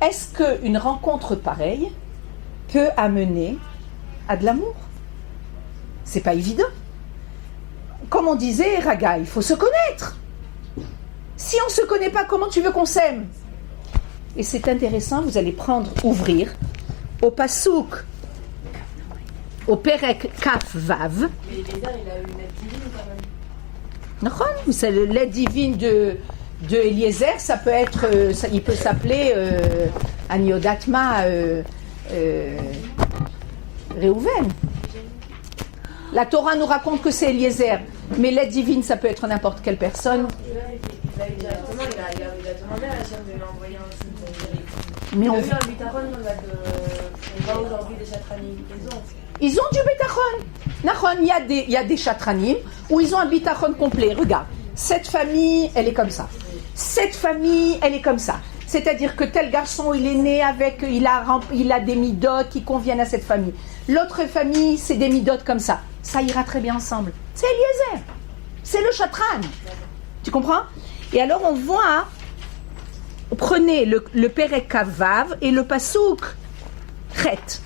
est-ce qu'une rencontre pareille peut amener à de l'amour? C'est pas évident. Comme on disait, Raga, il faut se connaître. Si on ne se connaît pas, comment tu veux qu'on s'aime? Et c'est intéressant, vous allez ouvrir au Passouk, au Perek Kaf Vav. Mais Eliezer, il a eu une aide divine quand même. Non, c'est l'aide divine de Eliezer, ça peut être, il peut s'appeler Aniodatma Réhouven. La Torah nous raconte que c'est Eliezer, mais l'aide divine, ça peut être n'importe quelle personne. Il a demandé à Hachem de lui envoyer un signe pour lui dire. Mais Il on a eu un bitachon, on voit aujourd'hui des chatranim. Ils ont du bitachon. Nachon, il y a des chatranim où ils ont un bitachon complet. Regarde, cette famille, elle est comme ça. Cette famille, elle est comme ça. C'est-à-dire que tel garçon, il est né avec, il a des midotes qui conviennent à cette famille. L'autre famille, c'est des midotes comme ça. Ça ira très bien ensemble. C'est Eliezer. C'est le chatran. Tu comprends? Et alors on voit, prenez le Perek Kavav et le Passouk Chet.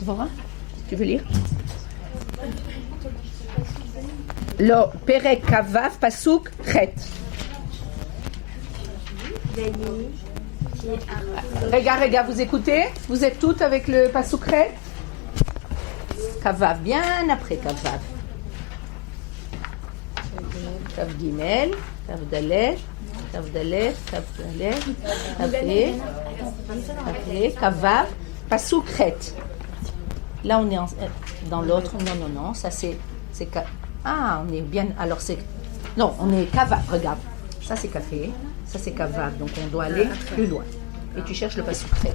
Dvorah, tu veux lire? Le Perek Kavav Pasuk Chet. Regarde, vous écoutez? Vous êtes toutes avec le Pasuk Chet? Kavav, bien après Kavav. Kav Gimel, Kav Dalet, Kav Dalet, Kav Dalet, Kav Kavav, Pasuk Chet. Là, on est dans l'autre. Non, ça c'est. Ah, on est bien. Alors c'est. Non, on est Kavav, regarde. Ça c'est café, ça c'est Kavav. Donc on doit aller plus loin. Et tu cherches le Pasuk Chet.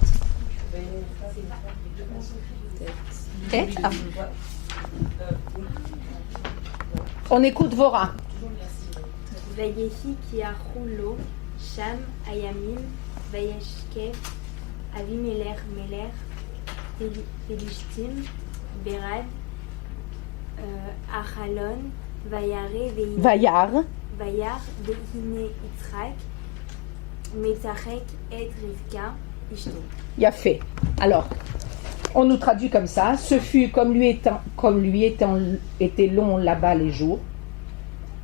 Chet, ah. On écoute Vora. Vayehi ki achulo, Sham ayamim, Vayeshkef, Avimelech Melech, Pelishtim, Berad, Achalon, Vayar, Vehine Yitzhak, Metachek et Rivka, Ishto. Yafé. Alors, on nous traduit comme ça. Ce fut comme lui était long là-bas les jours,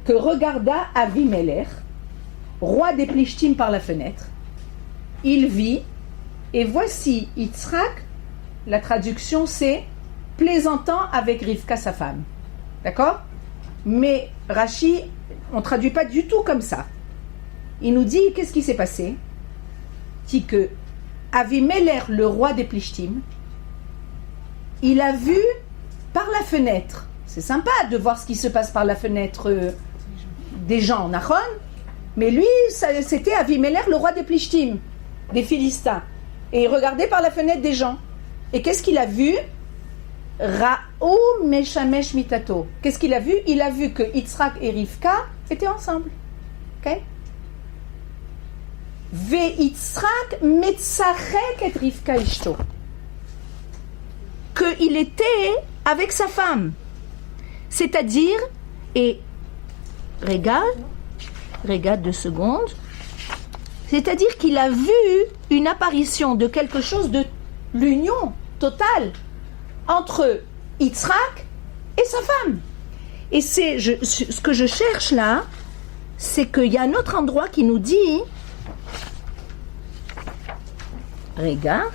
que regarda Avimelech, roi des Plishtim par la fenêtre. Il vit, et voici Yitzhak, la traduction c'est plaisantant avec Rivka, sa femme. D'accord? Mais Rashi, on ne traduit pas du tout comme ça. Il nous dit, qu'est-ce qui s'est passé? Il dit que Avimelech, le roi des Plishtim, il a vu par la fenêtre. C'est sympa de voir ce qui se passe par la fenêtre des gens, Nachon. Mais lui, c'était Avimelech, le roi des Plishtim, des Philistins. Et il regardait par la fenêtre des gens. Et qu'est-ce qu'il a vu? Ra'ou meshamesh mitato. Qu'est-ce qu'il a vu? Il a vu que Yitzhak et Rivka étaient ensemble. Ok? Ve Yitzhak metzachek et Rivka ishto. Qu'il était avec sa femme. C'est-à-dire, et regarde 2 secondes, c'est-à-dire qu'il a vu une apparition de quelque chose de l'union totale entre Yitzhak et sa femme. Et ce que je cherche là, c'est qu'il y a un autre endroit qui nous dit, regarde,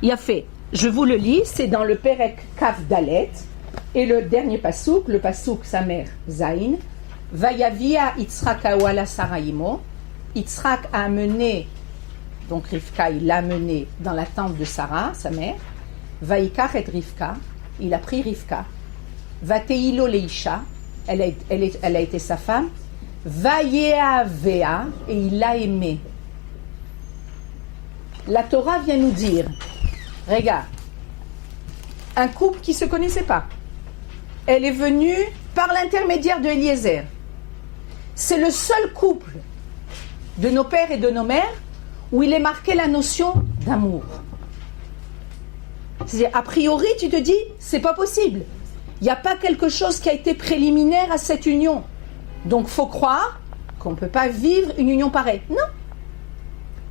il a fait, je vous le lis, c'est dans le Perek Kaf Dalet, et le dernier pasouk, le pasouk Samer Zain, Vayavia Yitzhak Awala Saraimo, Yitzhak a amené, donc Rivka, il l'a amené dans la tente de Sarah, sa mère, Vaikach et Rivka, il a pris Rivka, Vateilo Leisha, elle a été sa femme, Vayeavea, et il l'a aimée. La Torah vient nous dire, regarde, un couple qui ne se connaissait pas, elle est venue par l'intermédiaire de Eliezer. C'est le seul couple de nos pères et de nos mères où il est marqué la notion d'amour. C'est-à-dire, a priori, tu te dis, c'est pas possible. Il n'y a pas quelque chose qui a été préliminaire à cette union. Donc, il faut croire qu'on ne peut pas vivre une union pareille. Non.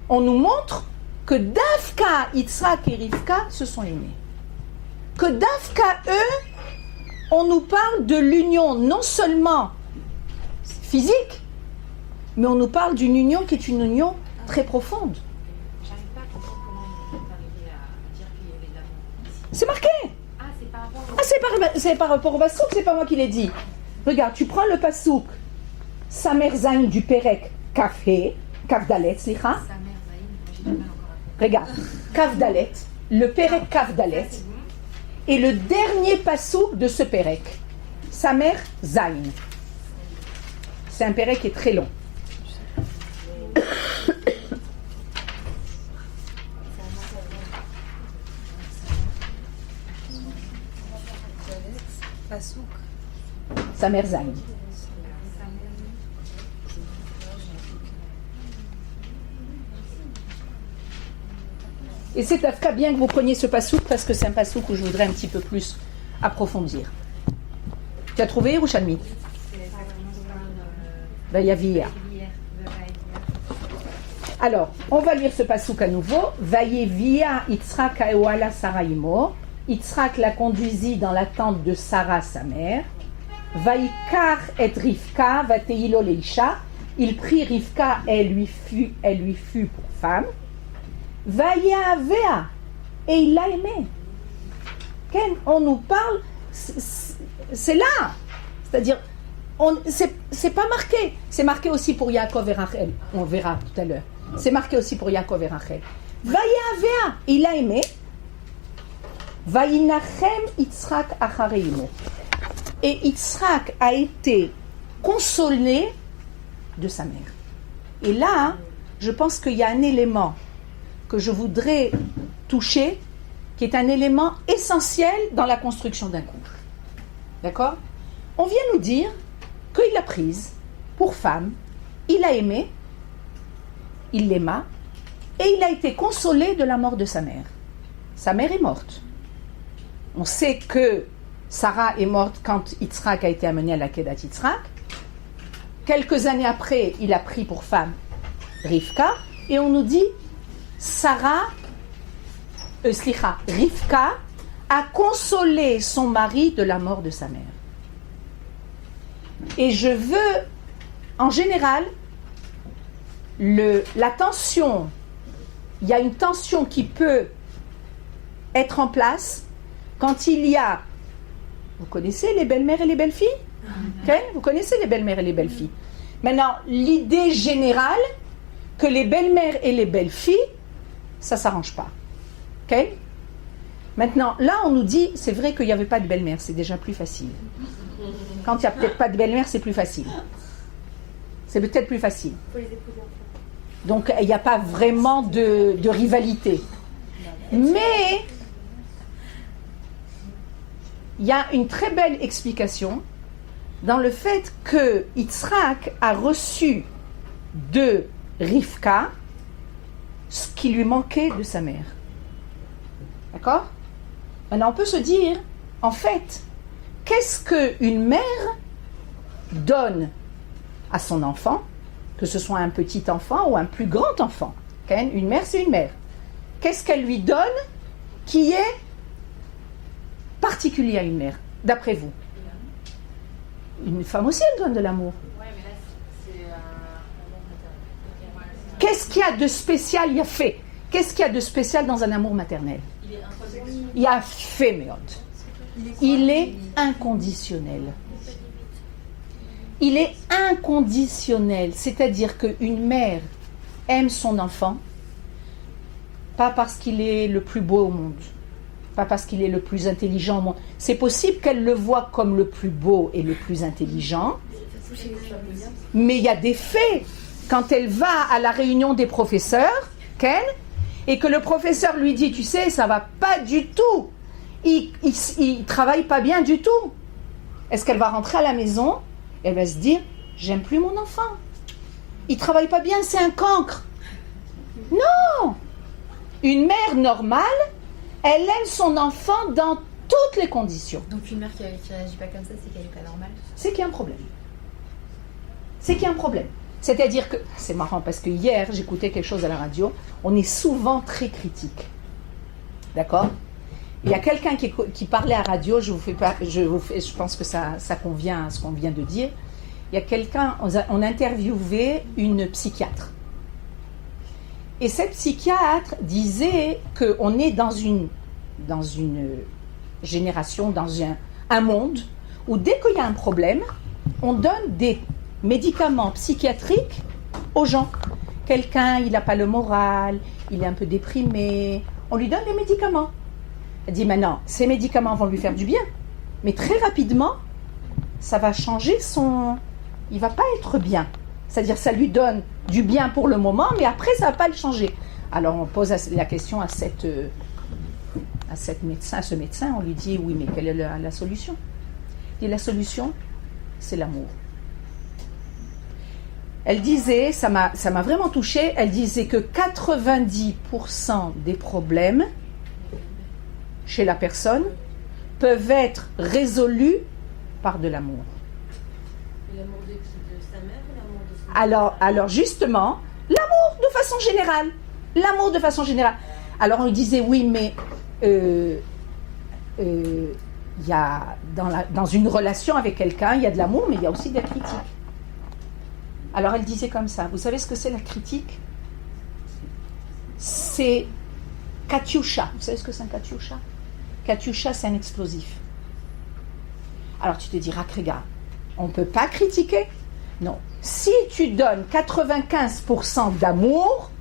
On nous montre que Dafka, Yitzhak et Rivka se sont aimés. Que Dafka, eux, on nous parle de l'union non seulement physique, mais on nous parle d'une union qui est une union très profonde. J'arrive pas à comprendre comment on est arrivé à dire qu'il y avait de l'amour. C'est marqué. Ah, c'est par rapport au... C'est par rapport au pasouk, c'est pas moi qui l'ai dit. Regarde, tu prends le pasouk Samer Zain du Perek Kafé, Kaf Dalet, slicha. Sa mère Zaïn, j'ai du mal encore à... Regarde, Kaf Dalet, le Perek Kaf Dalet, et le dernier pasouk de ce Perek, Samer Zain. C'est un Perek qui est très long. Samer Zain. Et c'est à cas bien que vous preniez ce pasouk parce que c'est un pasouk où je voudrais un petit peu plus approfondir. Tu as trouvé, Yerushalmi? Vayavia. Alors, on va lire ce pasouk à nouveau. Vayavia Yitzhak Awala Saraimo. Yitzhak la conduisit dans la tente de Sarah, sa mère. Vaikar et Rivka, Vateilo Leisha. Il prit Rivka, elle lui fut pour femme. Vayavea, et il l'a aimé. On nous parle, c'est là. C'est-à-dire, c'est pas marqué. C'est marqué aussi pour Yaakov et Rachel. On verra tout à l'heure. C'est marqué aussi pour Yaakov et Rachel. Vayavea, il l'a aimé. Vayinachem Yitzhak achareimo. Et Yitzhak a été consolé de sa mère. Et là, je pense qu'il y a un élément que je voudrais toucher, qui est un élément essentiel dans la construction d'un couple. D'accord? On vient nous dire qu'il l'a prise pour femme, il l'a aimée, il l'aima, et il a été consolé de la mort de sa mère. Sa mère est morte. On sait que Sarah est morte quand Yitzhak a été amené à la Kedat Yitzhak. Quelques années après, il a pris pour femme Rivka, et on nous dit Rivka a consolé son mari de la mort de sa mère. Et je veux, en général, la tension, il y a une tension qui peut être en place quand il y a, vous connaissez les belles-mères et les belles-filles? Okay? Vous connaissez les belles-mères et les belles-filles. Maintenant, l'idée générale que les belles-mères et les belles-filles, ça ne s'arrange pas. Okay? Maintenant, là, on nous dit, c'est vrai qu'il n'y avait pas de belle-mère, c'est déjà plus facile. Quand il n'y a peut-être pas de belle-mère, c'est plus facile. C'est peut-être plus facile. Donc, il n'y a pas vraiment de rivalité. Mais, il y a une très belle explication dans le fait que Yitzhak a reçu de Rivka ce qui lui manquait de sa mère. D'accord? Maintenant, on peut se dire, en fait, qu'est-ce qu'une mère donne à son enfant, que ce soit un petit enfant ou un plus grand enfant? Okay? Une mère, c'est une mère. Qu'est-ce qu'elle lui donne qui est particulier à une mère, d'après vous? Une femme aussi, elle donne de l'amour. Ouais, mais là, c'est amour maternel. Qu'est-ce qu'il y a de spécial, il y a fait? Qu'est-ce qu'il y a de spécial dans un amour maternel? Il est inconditionnel. Il y a fait, il est inconditionnel. Il est inconditionnel, c'est-à-dire qu'une mère aime son enfant, pas parce qu'il est le plus beau au monde, pas parce qu'il est le plus intelligent au monde. C'est possible qu'elle le voie comme le plus beau et le plus intelligent, mais il y a des faits. Quand elle va à la réunion des professeurs, et que le professeur lui dit, tu sais, ça va pas du tout, il travaille pas bien du tout. Est-ce qu'elle va rentrer à la maison? Elle va se dire, j'aime plus mon enfant. Il travaille pas bien, c'est un cancre. Non! Une mère normale, elle aime son enfant dans toutes les conditions. Donc une mère qui réagit pas comme ça, c'est qu'elle est pas normale. C'est qu'il y a un problème. C'est qu'il y a un problème. C'est-à-dire que, c'est marrant parce que hier, j'écoutais quelque chose à la radio, on est souvent très critique. D'accord? Il y a quelqu'un qui parlait à la radio, je pense que ça convient à ce qu'on vient de dire. Il y a quelqu'un, on interviewait une psychiatre. Et cette psychiatre disait qu'on est dans une génération, dans un monde où dès qu'il y a un problème, on donne des médicaments psychiatriques aux gens. Quelqu'un, il n'a pas le moral, il est un peu déprimé, on lui donne des médicaments. Elle dit maintenant, ces médicaments vont lui faire du bien, mais très rapidement, ça va changer il ne va pas être bien. C'est-à-dire, ça lui donne du bien pour le moment, mais après, ça ne va pas le changer. Alors, on pose la question à ce médecin, on lui dit, oui, mais quelle est la solution? Et la solution, c'est l'amour. Elle disait, ça m'a vraiment touchée, elle disait que 90% des problèmes chez la personne peuvent être résolus par de l'amour. L'amour de qui? De sa mère ou l'amour de son Alors justement, l'amour de façon générale. L'amour de façon générale. Alors on lui disait, oui, mais y a dans une relation avec quelqu'un, il y a de l'amour, mais il y a aussi de la critique. Alors elle disait comme ça, vous savez ce que c'est la critique? C'est Katyusha. Vous savez ce que c'est un Katyusha? Katyusha, c'est un explosif. Alors tu te dis, Rakrega, on ne peut pas critiquer? Non. Si tu donnes 95% d'amour,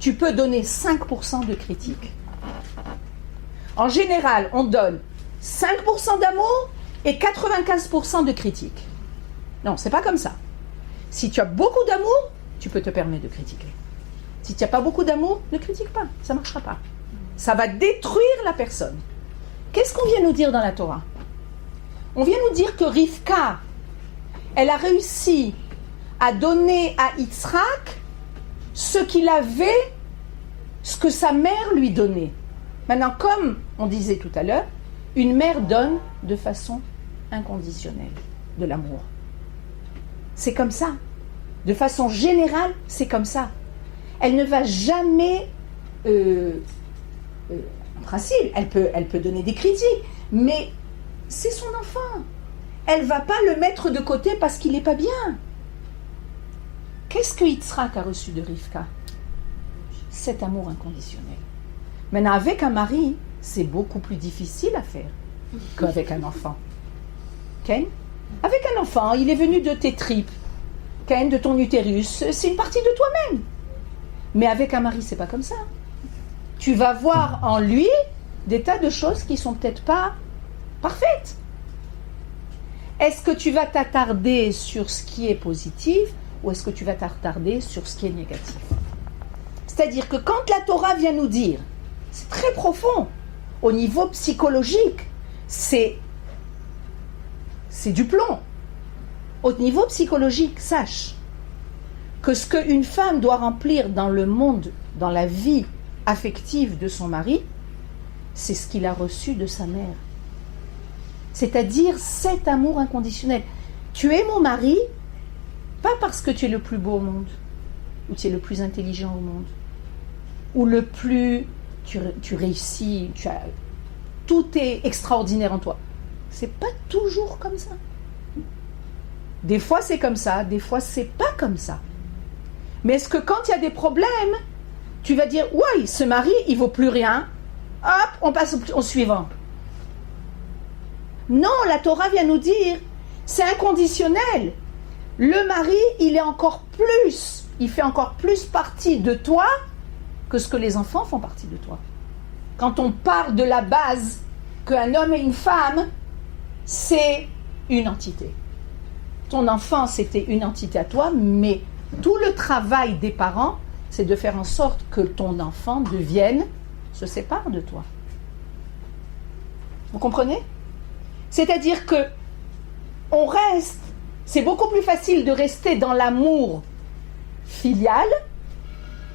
tu peux donner 5% de critique. En général, on donne 5% d'amour et 95% de critique. Non, c'est pas comme ça. Si tu as beaucoup d'amour, tu peux te permettre de critiquer. Si tu n'as pas beaucoup d'amour, ne critique pas, ça ne marchera pas. Ça va détruire la personne. Qu'est-ce qu'on vient nous dire dans la Torah? On vient nous dire que Rivka, elle a réussi à donner à Yitzhak ce qu'il avait, ce que sa mère lui donnait. Maintenant, comme on disait tout à l'heure, une mère donne de façon inconditionnelle de l'amour. C'est comme ça. De façon générale, c'est comme ça. Elle ne va jamais... en principe, elle peut donner des critiques, mais c'est son enfant. elle va pas le mettre de côté parce qu'il n'est pas bien. Qu'est-ce que Yitzhak a reçu de Rivka? Cet amour inconditionnel. Maintenant, avec un mari, c'est beaucoup plus difficile à faire qu'avec un enfant. Ken? Avec un enfant, il est venu de tes tripes, Ken, de ton utérus, c'est une partie de toi-même. Mais avec un mari, c'est pas comme ça. Tu vas voir en lui des tas de choses qui sont peut-être pas parfaites. Est-ce que tu vas t'attarder sur ce qui est positif ou est-ce que tu vas t'attarder sur ce qui est négatif? C'est-à-dire que quand la Torah vient nous dire, c'est très profond, au niveau psychologique, c'est du plomb. Au niveau psychologique, sache que ce qu'une femme doit remplir dans le monde, dans la vie affective de son mari, c'est ce qu'il a reçu de sa mère. C'est-à-dire cet amour inconditionnel. Tu es mon mari, pas parce que tu es le plus beau au monde, ou tu es le plus intelligent au monde, ou le plus... Tu réussis, tout est extraordinaire en toi. C'est pas toujours comme ça. Des fois c'est comme ça, des fois c'est pas comme ça. Mais est-ce que quand il y a des problèmes, tu vas dire, ouais, ce mari, il vaut plus rien, hop, on passe au suivant. Non, la Torah vient nous dire, c'est inconditionnel. Le mari, il est encore plus, il fait encore plus partie de toi que ce que les enfants font partie de toi. Quand on parle de la base qu'un homme et une femme, c'est une entité. Ton enfant, c'était une entité à toi, mais tout le travail des parents, c'est de faire en sorte que ton enfant se sépare de toi. Vous comprenez? C'est-à-dire que on reste, c'est beaucoup plus facile de rester dans l'amour filial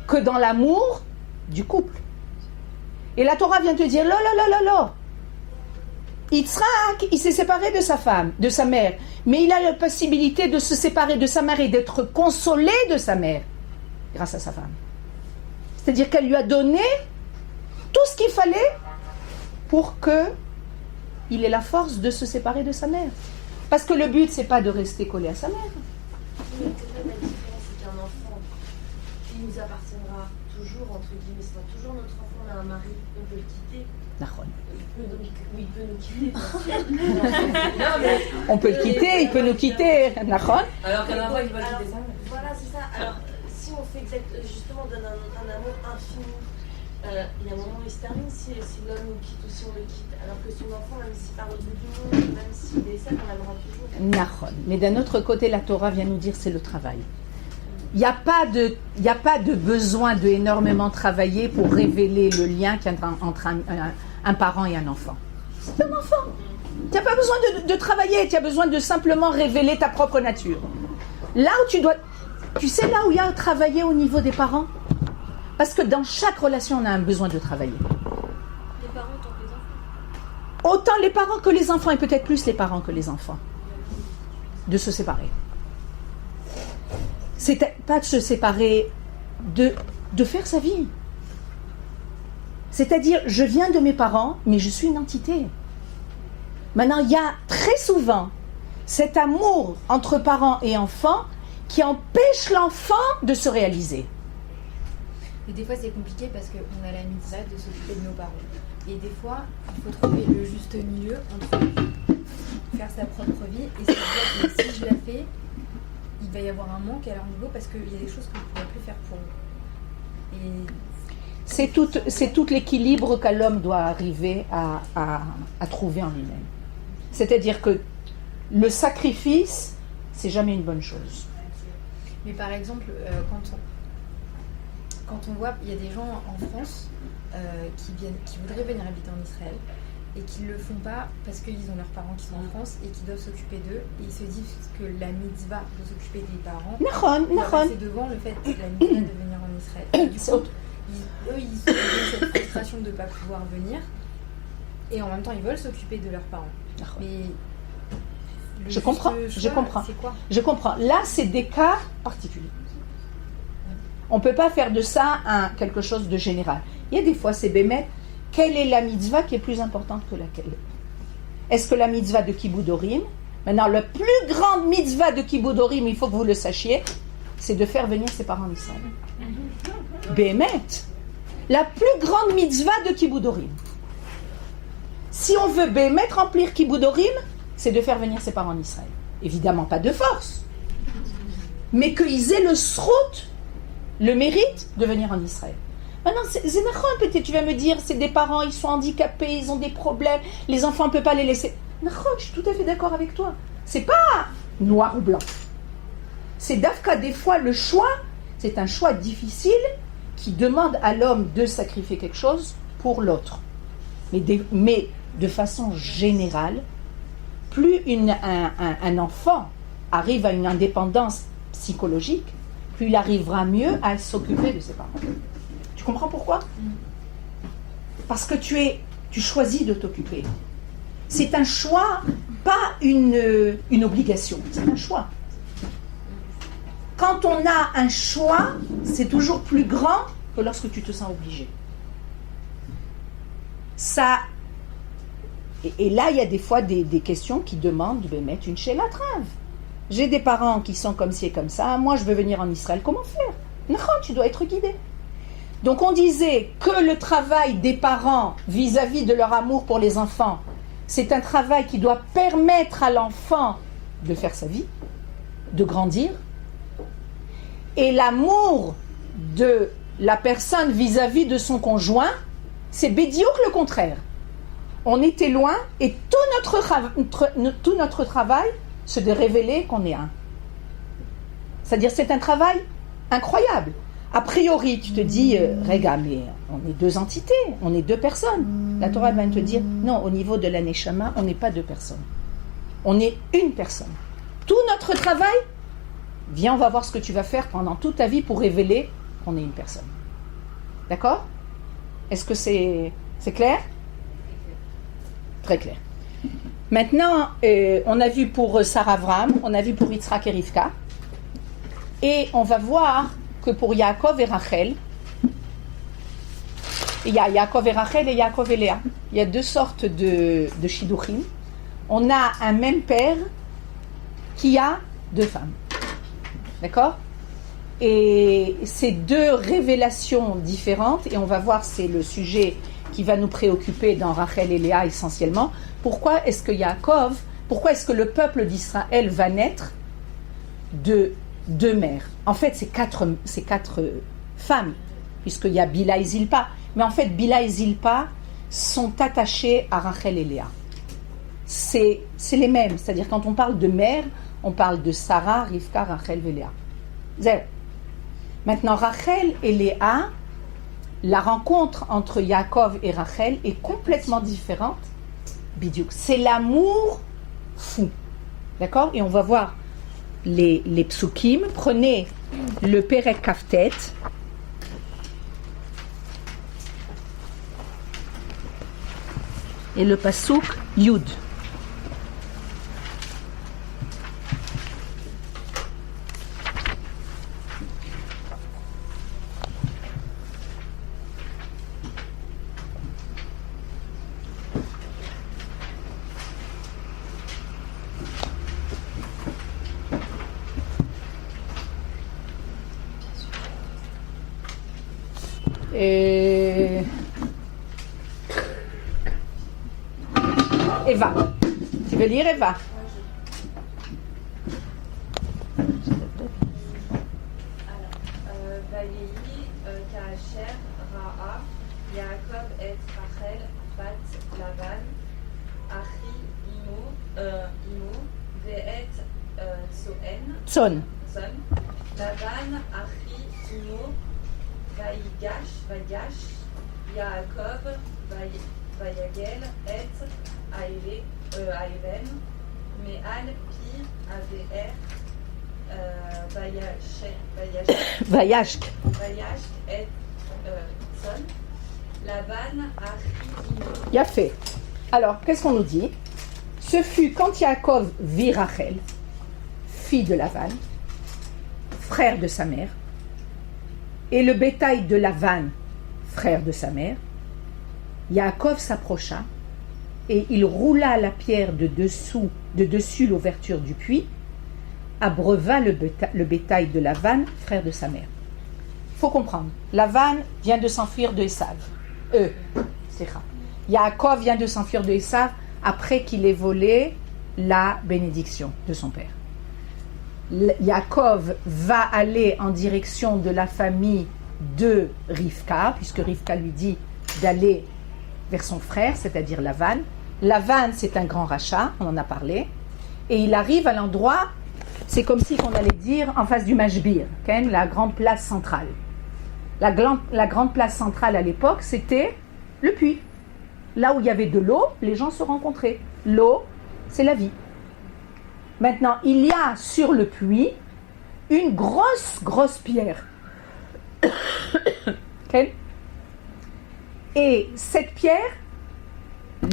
que dans l'amour du couple. Et la Torah vient te dire, là. Yitzhak, il s'est séparé de sa femme, de sa mère, mais il a la possibilité de se séparer de sa mère et d'être consolé de sa mère grâce à sa femme. C'est-à-dire qu'elle lui a donné tout ce qu'il fallait pour qu'il ait la force de se séparer de sa mère. Parce que le but, c'est pas de rester collé à sa mère. Mais peut-être la différence, c'est qu'un enfant, il nous appartiendra toujours, entre guillemets, ce sera toujours notre enfant, on a un mari, on peut le quitter. Il peut nous quitter. On peut le quitter, il peut nous quitter. Alors qu'un enfant, il va quitter ça. Voilà, c'est ça. Alors, si on fait justement donne un amour infini, il y a un moment où il se termine si l'homme nous quitte ou si on le quitte. Alors que son enfant, même s'il part au bout du monde, même s'il décède, on l'aimera toujours. Mais d'un autre côté, la Torah vient nous dire c'est le travail. Il n'y a pas de besoin de énormément travailler pour révéler le lien qu'il y a entre un parent et un enfant. C'est un enfant. Tu n'as pas besoin de travailler, tu as besoin de simplement révéler ta propre nature. Là où tu sais là où il y a à travailler au niveau des parents? Parce que dans chaque relation, on a un besoin de travailler. Les parents tant que les enfants. Autant les parents que les enfants, et peut-être plus les parents que les enfants. De se séparer. C'est pas de se séparer, de faire sa vie. C'est-à-dire, je viens de mes parents, mais je suis une entité. Maintenant, il y a très souvent cet amour entre parents et enfants qui empêche l'enfant de se réaliser. Et des fois, c'est compliqué parce qu'on a la mitzvah de s'occuper de nos parents. Et des fois, il faut trouver le juste milieu entre faire sa propre vie et se dire que si je la fais, il va y avoir un manque à leur niveau parce qu'il y a des choses que je ne pourrais plus faire pour eux. Et c'est tout l'équilibre que l'homme doit arriver à trouver en lui-même. C'est-à-dire que le sacrifice, c'est jamais une bonne chose. Mais par exemple, quand on voit, il y a des gens en France qui voudraient venir habiter en Israël et qui ne le font pas parce qu'ils ont leurs parents qui sont en France et qui doivent s'occuper d'eux. Et ils se disent que la mitzvah de s'occuper des parents, c'est devant le fait de la mitzvah de venir en Israël. Et du coup, ils se ont cette frustration de ne pas pouvoir venir et en même temps, ils veulent s'occuper de leurs parents. Mais je comprends. C'est quoi? Je comprends. Là, c'est des cas particuliers. On ne peut pas faire de ça quelque chose de général. Il y a des fois, c'est bémet. Quelle est la mitzvah qui est plus importante que laquelle? Est-ce que la mitzvah de Kiboudorim Maintenant, la plus grande mitzvah de Kibbout Orim, il faut que vous le sachiez, c'est de faire venir ses parents en Israël. Bémet. La plus grande mitzvah de Kibbout Orim. Si on veut Bémet remplir Kibbout Orim, c'est de faire venir ses parents en Israël. Évidemment pas de force, mais qu'ils aient le srout, le mérite de venir en Israël. Maintenant, c'est nachon, peut-être tu vas me dire, c'est des parents, ils sont handicapés, ils ont des problèmes, les enfants, on ne peut pas les laisser. Nachon, je suis tout à fait d'accord avec toi. C'est pas noir ou blanc. C'est d'Afka, des fois, le choix, c'est un choix difficile qui demande à l'homme de sacrifier quelque chose pour l'autre. Mais de façon générale, plus un enfant arrive à une indépendance psychologique, plus il arrivera mieux à s'occuper de ses parents. Tu comprends pourquoi? Parce que tu choisis de t'occuper. C'est un choix, pas une obligation. C'est un choix. Quand on a un choix, c'est toujours plus grand que lorsque tu te sens obligé. Ça... Et là, il y a des fois des questions qui demandent de mettre une chez la trave. J'ai des parents qui sont comme ci et comme ça. Moi, je veux venir en Israël. Comment faire? Non, tu dois être guidé. Donc, on disait que le travail des parents vis-à-vis de leur amour pour les enfants, c'est un travail qui doit permettre à l'enfant de faire sa vie, de grandir. Et l'amour de la personne vis-à-vis de son conjoint, c'est bédiouk le contraire. On était loin et tout notre travail, c'est de révéler qu'on est un. C'est-à-dire c'est un travail incroyable. A priori, tu te dis, Rega, mais on est deux entités, on est deux personnes. La Torah va te dire, non, au niveau de la Neshama, on n'est pas deux personnes. On est une personne. Tout notre travail, viens, on va voir ce que tu vas faire pendant toute ta vie pour révéler qu'on est une personne. D'accord? Est-ce que c'est clair? Très clair. Maintenant, on a vu pour Sarah Avram, on a vu pour Yitzhak et Rivka, et on va voir que pour Yaakov et Rachel, il y a Yaakov et Rachel et Yaakov et Léa. Il y a deux sortes de shidduchim. On a un même père qui a deux femmes. D'accord? Et c'est deux révélations différentes, et on va voir, c'est le sujet qui va nous préoccuper dans Rachel et Léa essentiellement. Pourquoi est-ce que Yaakov, pourquoi est-ce que le peuple d'Israël va naître de deux mères? En fait, c'est quatre femmes, puisqu'il y a Bila et Zilpa. Mais en fait, Bila et Zilpa sont attachés à Rachel et Léa. C'est les mêmes. C'est-à-dire, quand on parle de mère, on parle de Sarah, Rivka, Rachel et Léa. Zéro. Maintenant, Rachel et Léa, la rencontre entre Yaakov et Rachel est complètement différente. Bidiouk. C'est l'amour fou. D'accord? Et on va voir les psukim. Prenez le Perek Kaftet. Et le pasuk Yud. Eva. Tu veux lire Eva? Vayehi Kaasher Ra'a Yaakov et Rachel bat Lavan Achi Imo ve'et Tson Lavan Achi Imo Vayigash Yaakov Vayagel et Aïven Me'al Pi Aver Vayashk et Tson Lavan Achi Imo. Il a fait. Alors, qu'est-ce qu'on nous dit? Ce fut quand Yaakov vit Rachel, fille de Lavan, frère de sa mère, et le bétail de Lavan, frère de sa mère, Yaakov s'approcha et il roula la pierre de dessus l'ouverture du puits, abreuva le bétail de Lavan, frère de sa mère. Il faut comprendre, Lavan vient de s'enfuir de Esav. C'est rare. Yaakov vient de s'enfuir de Esav après qu'il ait volé la bénédiction de son père. Yaakov va aller en direction de la famille de Rivka, puisque Rivka lui dit d'aller vers son frère, c'est-à-dire Lavan. Lavan, c'est un grand rachat, on en a parlé, et il arrive à l'endroit, c'est comme si on allait dire en face du Mashbir, la grande place centrale. La grande place centrale à l'époque, c'était le puits. Là où il y avait de l'eau, les gens se rencontraient. L'eau, c'est la vie. Maintenant, il y a sur le puits une grosse pierre. Okay. Et cette pierre,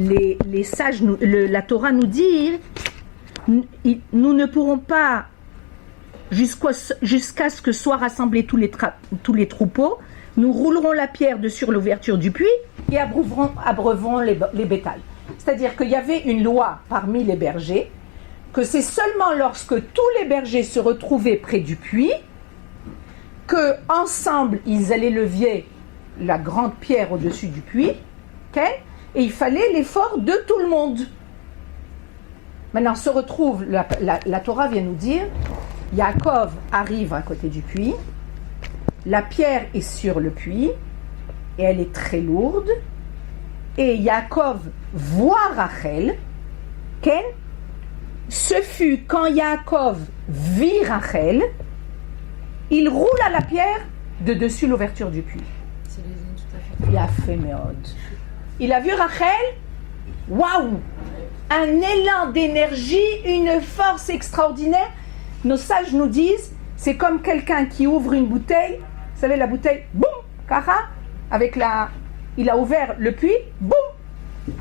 les sages, la Torah nous dit, nous ne pourrons pas, jusqu'à ce que soient rassemblés tous les troupeaux, nous roulerons la pierre sur l'ouverture du puits et abreuverons les bétails. C'est-à-dire qu'il y avait une loi parmi les bergers, que c'est seulement lorsque tous les bergers se retrouvaient près du puits, que ensemble ils allaient lever la grande pierre au-dessus du puits, okay, et il fallait l'effort de tout le monde. Maintenant se retrouve, la Torah vient nous dire, Yaakov arrive à côté du puits, la pierre est sur le puits, et elle est très lourde, et Yaakov voit Rachel, okay, ce fut quand Yaakov vit Rachel, il roule à la pierre de dessus l'ouverture du puits. C'est tout à fait. Il a fait méode. Il a vu Rachel, waouh, un élan d'énergie, une force extraordinaire. Nos sages nous disent, c'est comme quelqu'un qui ouvre une bouteille, vous savez la bouteille, boum, kara, il a ouvert le puits, boum,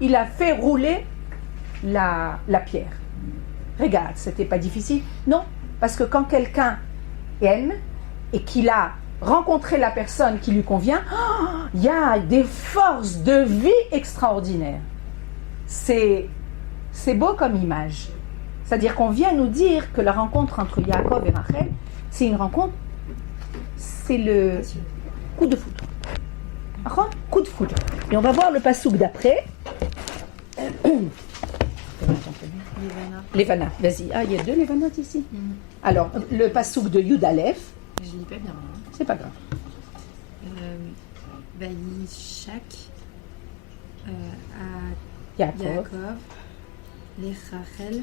il a fait rouler la pierre. Regarde, c'était pas difficile. Non, parce que quand quelqu'un aime et qu'il a rencontré la personne qui lui convient, il y a des forces de vie extraordinaires. C'est beau comme image. C'est-à-dire qu'on vient nous dire que la rencontre entre Yaakov et Rachel, c'est une rencontre, c'est le coup de foudre. Coup de foudre. Et on va voir le passouk d'après. Levana, vas-y. Ah, il y a deux Levanot ici. Alors, le passouk de Yud Aleph. Je lis pas bien. C'est pas grave. Vaïchak à Yaakov. Lechachel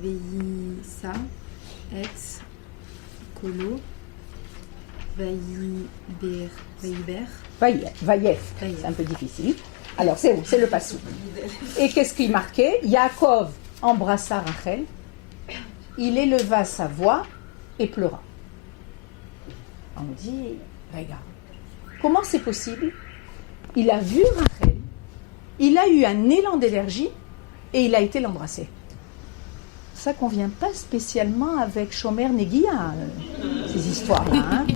Veïsa ex Kolo Vaïber. Vaïef. C'est un peu difficile. Alors, c'est où? C'est le passouk. Et qu'est-ce qui marquait? Yaakov embrassa Rachel, il éleva sa voix et pleura. On dit, regarde, comment c'est possible? Il a vu Rachel, il a eu un élan d'énergie et il a été l'embrasser. Ça convient pas spécialement avec Shomer Negiya, ces histoires-là. Hein?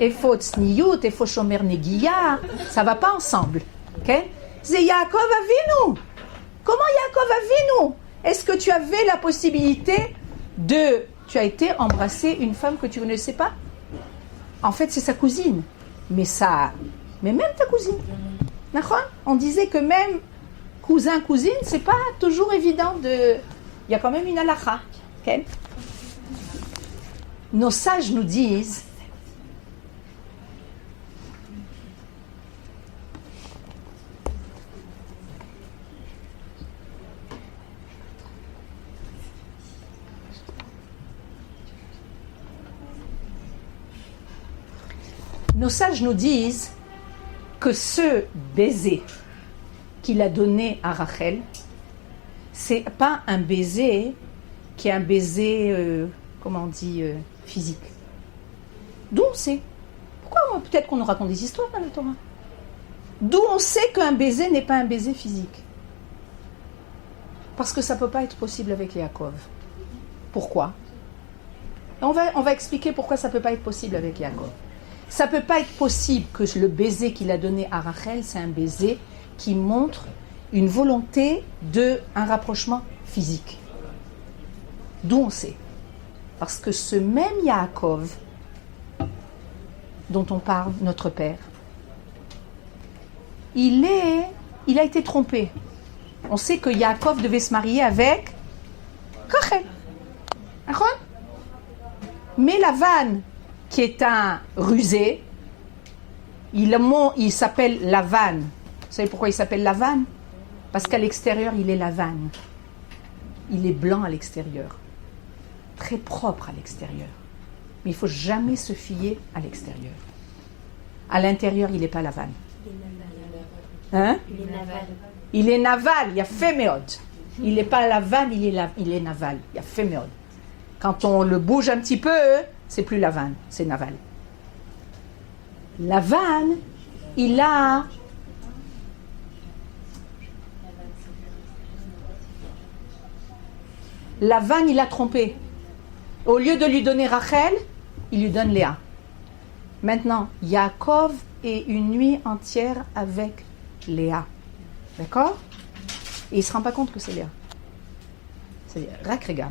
Et faut Tsniyut, et faut Shomer Negiya, ça va pas ensemble. Okay? C'est Yaakov Avinu. Comment Yaakov Avinu? Est-ce que tu avais la possibilité tu as été embrasser une femme que tu ne connaissais pas? En fait, c'est sa cousine. Mais même ta cousine. On disait que même cousin, cousine, c'est pas toujours évident de... Il y a quand même une halakha. Okay? Nos sages nous disent... Nos sages nous disent que ce baiser qu'il a donné à Rachel, c'est pas un baiser qui est un baiser, comment on dit, physique. D'où on sait? Pourquoi peut-être qu'on nous raconte des histoires dans la Torah? D'où on sait qu'un baiser n'est pas un baiser physique? Parce que ça ne peut pas être possible avec Yaakov. Pourquoi? On va expliquer pourquoi ça ne peut pas être possible avec Yaakov. Ça ne peut pas être possible que le baiser qu'il a donné à Rachel, c'est un baiser qui montre une volonté d'un rapprochement physique. D'où on sait? Parce que ce même Yaakov dont on parle, notre père, il a été trompé. On sait que Yaakov devait se marier avec Rachel. Mais Lavan, qui est un rusé, il s'appelle Lavan. Vous savez pourquoi il s'appelle Lavan? Parce qu'à l'extérieur, il est Lavan. Il est blanc à l'extérieur. Très propre à l'extérieur. Mais il ne faut jamais se fier à l'extérieur. À l'intérieur, il n'est pas Lavan. Hein? Il est naval, il y a Féméod. Il n'est pas Lavan, il est naval. Il y a Féméod. Quand on le bouge un petit peu, c'est plus Lavan, c'est naval. Lavan, il a... Lavan, il a trompé. Au lieu de lui donner Rachel, il lui donne Léa. Maintenant, Yaakov est une nuit entière avec Léa. D'accord? Et il ne se rend pas compte que c'est Léa. C'est Rakrega.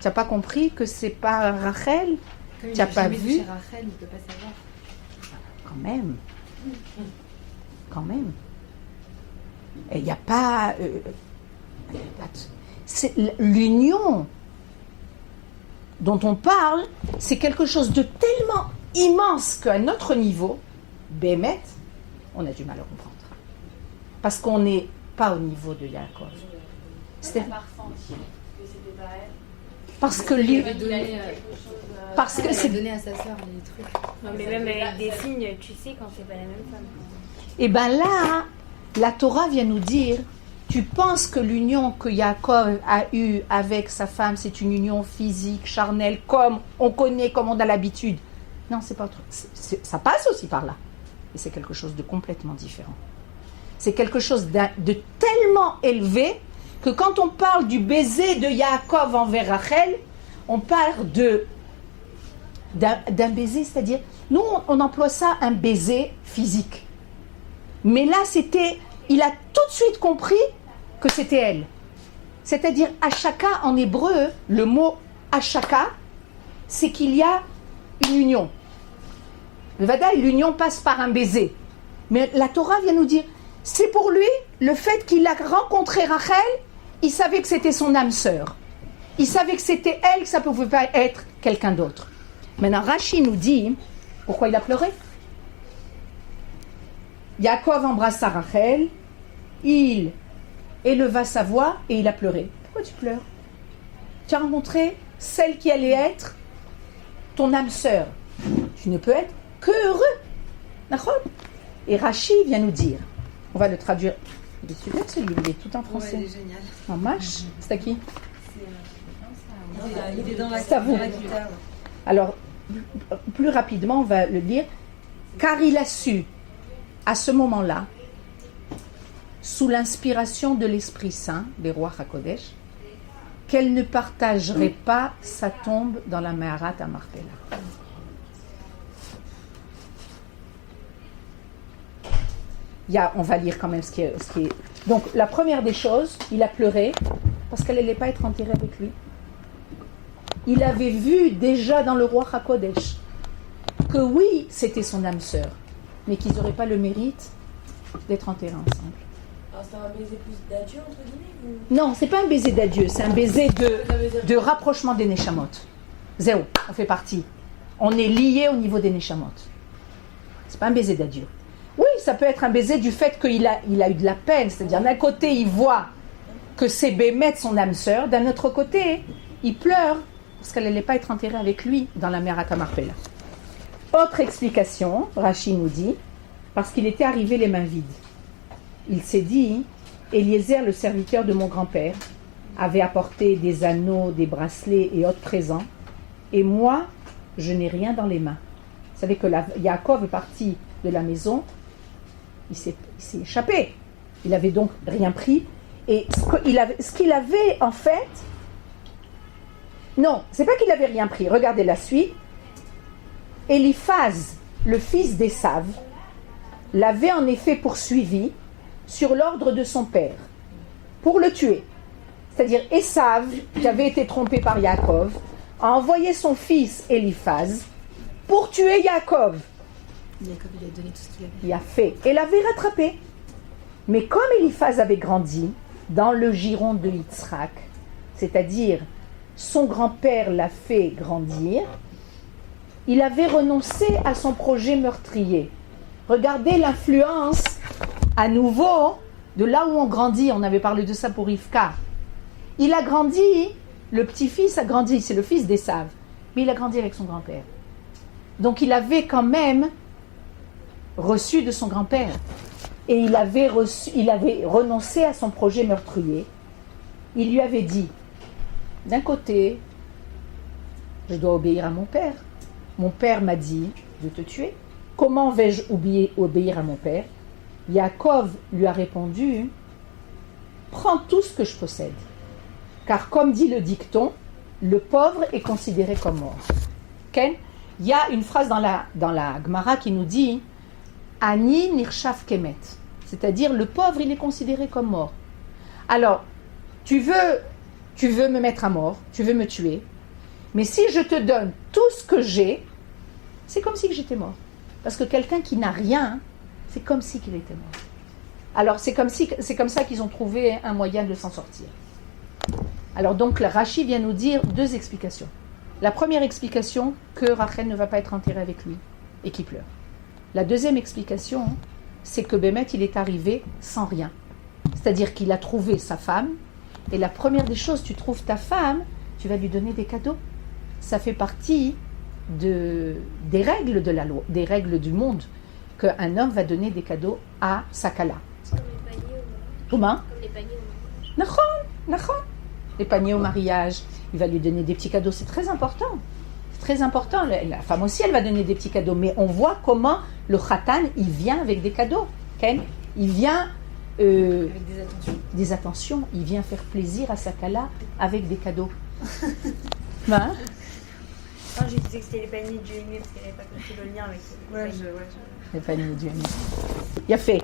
Tu n'as pas compris que c'est pas Rachel? Tu n'as pas vu? Rachel, il ne peut pas savoir. Quand même. Et il n'y a pas... c'est l'union dont on parle, c'est quelque chose de tellement immense qu'à notre niveau, Bémet, on a du mal à comprendre. Parce qu'on n'est pas au niveau de Yaakov. C'est pas ressenti que c'était pas elle. Parce que c'est donné à sa sœur les trucs. Non, mais même avec des signes, tu sais quand c'est pas la même femme. Et bien là, la Torah vient nous dire, tu penses que l'union que Yaakov a eue avec sa femme, c'est une union physique, charnelle, comme on connaît, comme on a l'habitude. Non, c'est pas autre. Ça passe aussi par là. Et c'est quelque chose de complètement différent. C'est quelque chose de tellement élevé que quand on parle du baiser de Yaakov envers Rachel, on parle d'un baiser, c'est-à-dire, nous on emploie ça un baiser physique. Mais là, il a tout de suite compris que c'était elle. C'est-à-dire, Ashaka en hébreu, le mot Ashaka, c'est qu'il y a une union. Le Vadaï, l'union passe par un baiser. Mais la Torah vient nous dire, c'est pour lui, le fait qu'il a rencontré Rachel, il savait que c'était son âme sœur. Il savait que c'était elle, que ça ne pouvait pas être quelqu'un d'autre. Maintenant, Rashi nous dit, pourquoi il a pleuré? Yaakov embrassa Rachel, il éleva sa voix et il a pleuré. Pourquoi tu pleures? Tu as rencontré celle qui allait être ton âme sœur. Tu ne peux être que heureux. D'accord? Et Rashi vient nous dire, on va le traduire. Il est super ce livre, il est tout en français. Ouais, il est génial. En mâche, c'est à qui? Il est dans la C'est à vous. Alors, plus rapidement, on va le lire. Car il a su, à ce moment-là, sous l'inspiration de l'Esprit Saint, des rois HaKodesh, qu'elle ne partagerait pas sa tombe dans la Meharat à Marpella. On va lire quand même ce qui est... Donc, la première des choses, il a pleuré parce qu'elle n'allait pas être enterrée avec lui. Il avait vu déjà dans le roi HaKodesh que oui, c'était son âme sœur, mais qu'ils n'auraient pas le mérite d'être enterrés ensemble. Alors c'est un baiser plus d'adieu entre guillemets ou... Non, c'est pas un baiser d'adieu, c'est un baiser de rapprochement des Neshamot. Zéro, on fait partie. On est liés au niveau des Neshamot. C'est pas un baiser d'adieu. Oui, ça peut être un baiser du fait qu'il a eu de la peine, c'est-à-dire d'un côté il voit que c'est Bémet son âme sœur, d'un autre côté il pleure parce qu'elle n'allait pas être enterrée avec lui dans la mer à Marpella. Autre explication, Rashi nous dit, parce qu'il était arrivé les mains vides. Il s'est dit, Eliezer, le serviteur de mon grand-père, avait apporté des anneaux, des bracelets et autres présents, et moi, je n'ai rien dans les mains. Vous savez que Yaakov est parti de la maison, il s'est échappé. Il avait donc rien pris, et ce qu'il avait en fait... Non, c'est pas qu'il avait rien pris. Regardez la suite. Eliphaz, le fils d'Esav, l'avait en effet poursuivi sur l'ordre de son père pour le tuer. C'est-à-dire Esav, qui avait été trompé par Yaakov, a envoyé son fils Eliphaz pour tuer Yaakov. Jacob, il a donné tout ce qu'il avait. Il a fait et l'avait rattrapé. Mais comme Eliphaz avait grandi dans le giron de Yitzhak, c'est-à-dire son grand-père l'a fait grandir, il avait renoncé à son projet meurtrier. Regardez l'influence à nouveau de là où on grandit. On avait parlé de ça pour Rivka. Il a grandi, le petit-fils a grandi, c'est le fils d'Esav, mais il a grandi avec son grand-père. Donc il avait quand même reçu de son grand-père. Et il avait renoncé à son projet meurtrier. Il lui avait dit, d'un côté, je dois obéir à mon père. Mon père m'a dit de te tuer. Comment vais-je obéir à mon père? Yaakov lui a répondu, prends tout ce que je possède. Car comme dit le dicton, le pauvre est considéré comme mort. Okay? Il y a une phrase dans la Gemara qui nous dit Ani nirshav kemet, c'est-à-dire le pauvre il est considéré comme mort. Alors, tu veux me mettre à mort, tu veux me tuer, mais si je te donne tout ce que j'ai, c'est comme si j'étais mort. Parce que quelqu'un qui n'a rien, c'est comme si qu'il était mort. Alors c'est comme ça qu'ils ont trouvé un moyen de s'en sortir. Alors donc Rashi vient nous dire deux explications. La première explication, que Rachel ne va pas être enterrée avec lui et qu'il pleure. La deuxième explication, c'est que Bémet, il est arrivé sans rien. C'est-à-dire qu'il a trouvé sa femme, et la première des choses, tu trouves ta femme, tu vas lui donner des cadeaux. Ça fait partie des règles de la loi, des règles du monde, qu'un homme va donner des cadeaux à sa kala. C'est comme les paniers au Comment? mariage. Comme les paniers au mariage. Nachon. Les paniers au mariage, il va lui donner des petits cadeaux, c'est très important. C'est très important. La femme aussi, elle va donner des petits cadeaux, mais on voit comment le khatan, il vient avec des cadeaux. Okay? Il vient Avec des attentions. il vient faire plaisir à sa kala avec des cadeaux. Ben, Non, j'ai dit que c'était les paniers du aimé parce qu'elle n'avait pas compris le lien avec les paniers. les paniers du Hamed. Il a fait.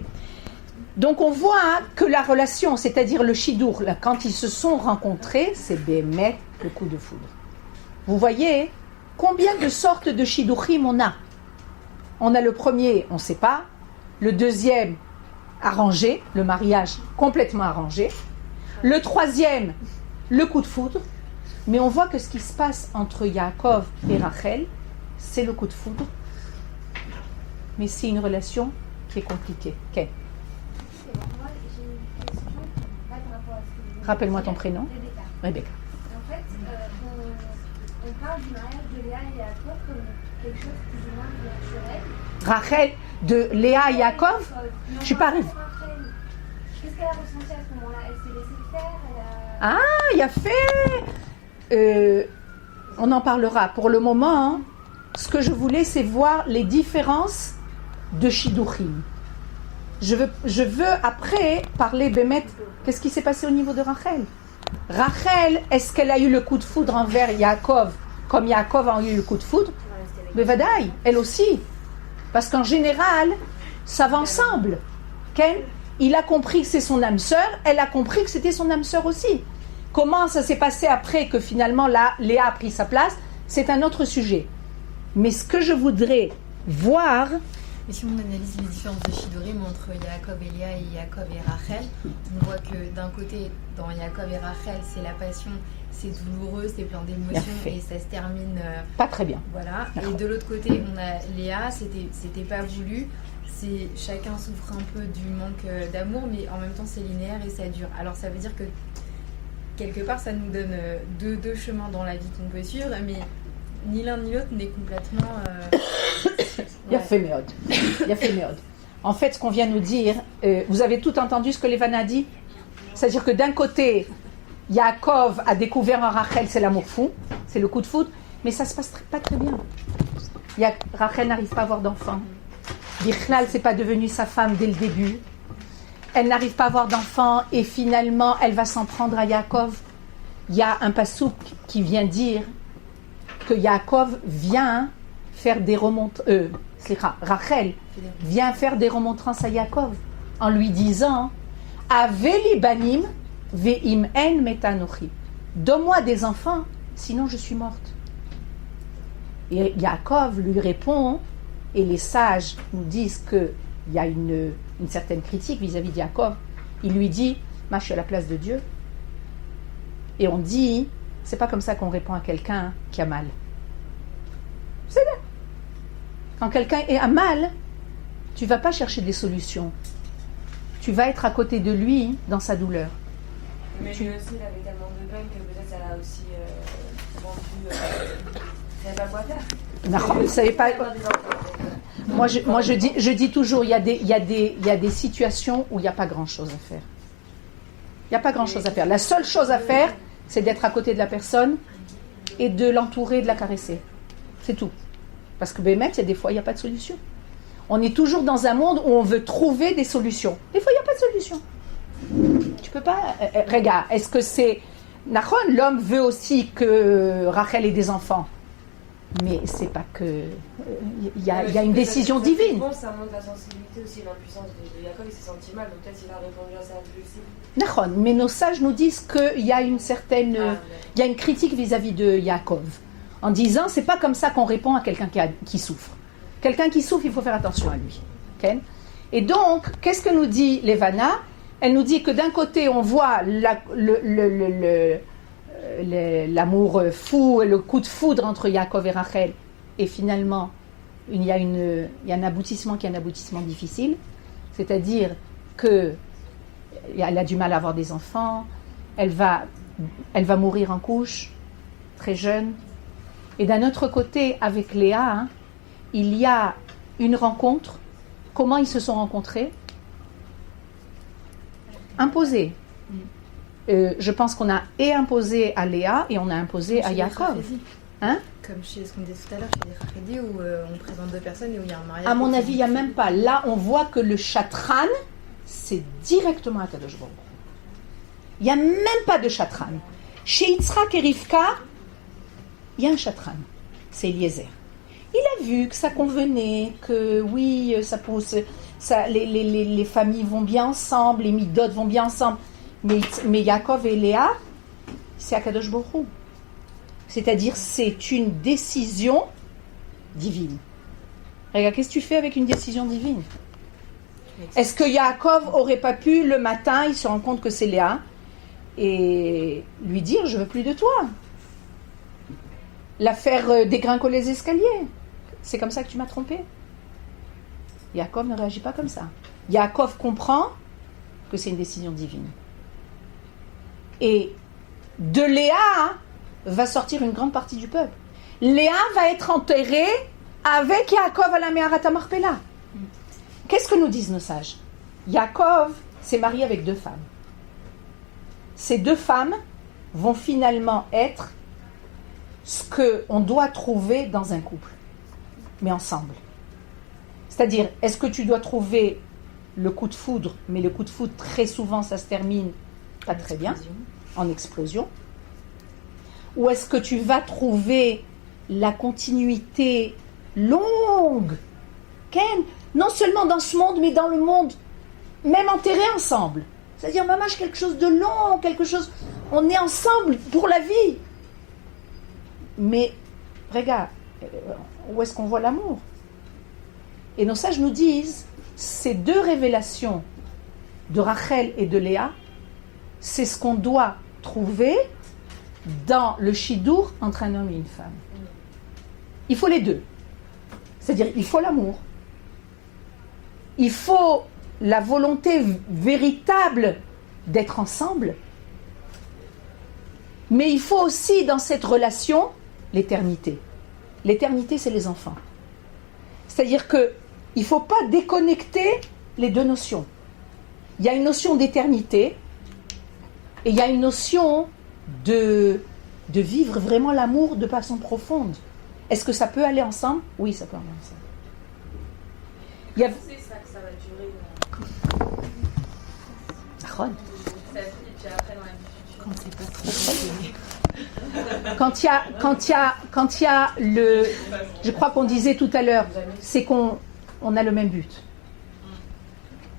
Donc on voit que la relation, c'est-à-dire le shidour, là, quand ils se sont rencontrés, c'est Bémet, le coup de foudre. Vous voyez combien de sortes de shidouchim on a? On a le premier, on ne sait pas. Le deuxième, arrangé, le mariage complètement arrangé. Le troisième, le coup de foudre. Mais on voit que ce qui se passe entre Yaakov et Rachel, c'est le coup de foudre. Mais c'est une relation qui est compliquée. Okay. Moi, j'ai une question, pas par rapport à ce que vous Rappelle-moi ton prénom. Rebecca. Rebecca. En fait, on parle du mariage de Léa et Jacob comme quelque chose de plus ou moins naturel. Rachel, de Léa et Yaakov, je suis pas arrivée. Qu'est-ce qu'elle a ressenti à ce moment-là? Elle s'est laissée faire, elle a... Ah, il y a fait. On en parlera. Pour le moment, hein, ce que je voulais, c'est voir les différences de Shidduchim. Je veux après parler, Bémet, qu'est-ce qui s'est passé au niveau de Rachel? Rachel, est-ce qu'elle a eu le coup de foudre envers Yaakov, comme Yaakov a eu le coup de foudre? Mais Vadaï, elle aussi. Parce qu'en général, ça va ensemble. Ken, il a compris que c'est son âme sœur, elle a compris que c'était son âme sœur aussi. Comment ça s'est passé après que finalement là, Léa a pris sa place, c'est un autre sujet. Mais ce que je voudrais voir, Mais si on analyse les différences de Shidorim entre Yaakov et Léa et Yaakov et Rachel, on voit que d'un côté, dans Yaakov et Rachel, c'est la passion, c'est douloureux, c'est plein d'émotions Bien fait. et ça se termine. pas très bien. Voilà. D'accord. Et de l'autre côté, on a Léa, c'était pas voulu. C'est chacun souffre un peu du manque d'amour, mais en même temps c'est linéaire et ça dure. Alors ça veut dire que quelque part ça nous donne deux chemins dans la vie qu'on peut suivre, mais ni l'un ni l'autre n'est complètement. Il y a fait méode. Il y a fait méode. En fait, ce qu'on vient nous dire, vous avez tout entendu ce que Lévan a dit? C'est-à-dire que d'un côté, Yaakov a découvert en Rachel, c'est l'amour fou, c'est le coup de foudre, mais ça se passe pas très bien. Rachel n'arrive pas à avoir d'enfant. Bichlal, c'est pas devenu sa femme dès le début. Elle n'arrive pas à avoir d'enfant et finalement, elle va s'en prendre à Yaakov. Il y a un passouk qui vient dire que Yaakov vient faire des remontrances. Rachel vient faire des remontrances à Yaakov. en lui disant Aveli banim ve'im en metanochi. Donne-moi des enfants, sinon je suis morte. Et Yaakov lui répond, et les sages nous disent qu'il y a une certaine critique vis-à-vis de Yaakov. Il lui dit, moi je suis à la place de Dieu. Et on dit, c'est pas comme ça qu'on répond à quelqu'un qui a mal. C'est là. Quand quelqu'un est à mal, tu vas pas chercher des solutions. Tu vas être à côté de lui dans sa douleur. Mais lui aussi, il avait tellement de peine que peut-être ça l'a aussi rendu. Il savait pas quoi faire. Non, vous savez pas. Moi, je dis toujours, il y a des situations où il n'y a pas grand-chose à faire. Il n'y a pas grand-chose à faire. La seule chose à faire, c'est d'être à côté de la personne et de l'entourer, de la caresser. C'est tout. Parce que Bémet, il y a des fois, il n'y a pas de solution. On est toujours dans un monde où on veut trouver des solutions. Des fois, il n'y a pas de solution. Tu peux pas... regarde, est-ce que c'est... Nachon, l'homme veut aussi que Rachel ait des enfants. Mais c'est pas que... Il y a une décision divine. Bon, ça montre la sensibilité aussi, l'impuissance de Yaakov, il s'est senti mal, donc peut-être il a répondu à ça aussi. Nachon, mais nos sages nous disent qu'il y a une certaine... il y a une critique vis-à-vis de Yaakov. En disant, c'est pas comme ça qu'on répond à quelqu'un qui souffre. Quelqu'un qui souffre, il faut faire attention à lui. Okay? Et donc, qu'est-ce que nous dit Levana? Elle nous dit que d'un côté, on voit l'amour fou, le coup de foudre entre Yaakov et Rachel, et finalement, il y a un aboutissement qui est un aboutissement difficile, c'est-à-dire qu'elle a du mal à avoir des enfants, elle va mourir en couche, très jeune. Et d'un autre côté, avec Léa, il y a une rencontre. Comment ils se sont rencontrés? Imposés. Je pense qu'on a imposé à Léa et on a imposé à Yaakov. Hein? Comme chez ce qu'on disait tout à l'heure, chez les Khrédi, où on présente deux personnes et où il y a un mariage. À mon avis, il n'y a même pas. Là, on voit que le chatran, c'est directement à Kadosh Baruch Hu. Il n'y a même pas de chatran. Chez Yitzhak et Rivka, il y a un chatran. C'est Eliezer. Il a vu que ça convenait, que oui, ça pousse, les familles vont bien ensemble, les midot vont bien ensemble. Mais Yaakov et Léa, c'est Akadosh Baruch Hu. C'est-à-dire, c'est une décision divine. Regarde, qu'est-ce que tu fais avec une décision divine? Est-ce que Yaakov aurait pas pu, le matin, il se rend compte que c'est Léa, et lui dire, je veux plus de toi? La faire dégringoler les escaliers. C'est comme ça que tu m'as trompé. Yaakov ne réagit pas comme ça. Yaakov comprend que c'est une décision divine. Et de Léa va sortir une grande partie du peuple. Léa va être enterrée avec Yaakov à la Meharat HaMarpela. Qu'est-ce que nous disent nos sages? Yaakov s'est marié avec deux femmes. Ces deux femmes vont finalement être ce qu'on doit trouver dans un couple, mais ensemble. C'est-à-dire, est-ce que tu dois trouver le coup de foudre, mais le coup de foudre, très souvent, ça se termine pas très bien, en explosion, ou est-ce que tu vas trouver la continuité longue, non seulement dans ce monde, mais dans le monde, même enterrés ensemble. C'est-à-dire, maman, quelque chose de long, quelque chose, on est ensemble pour la vie. Mais, regarde, où est-ce qu'on voit l'amour? Et nos sages nous disent, ces deux révélations de Rachel et de Léa, c'est ce qu'on doit trouver dans le shidour entre un homme et une femme. Il faut les deux. C'est-à-dire, il faut l'amour. Il faut la volonté véritable d'être ensemble. Mais il faut aussi, dans cette relation, l'éternité. L'éternité, c'est les enfants. C'est-à-dire qu'il ne faut pas déconnecter les deux notions. Il y a une notion d'éternité et il y a une notion de vivre vraiment l'amour de façon profonde. Est-ce que ça peut aller ensemble? Oui, ça peut aller ensemble. Il y a... C'est ça que ça va durer. Aaron. Sa vie, et puis après dans la vie future. Quand il y a le... Je crois qu'on disait tout à l'heure, c'est qu'on a le même but.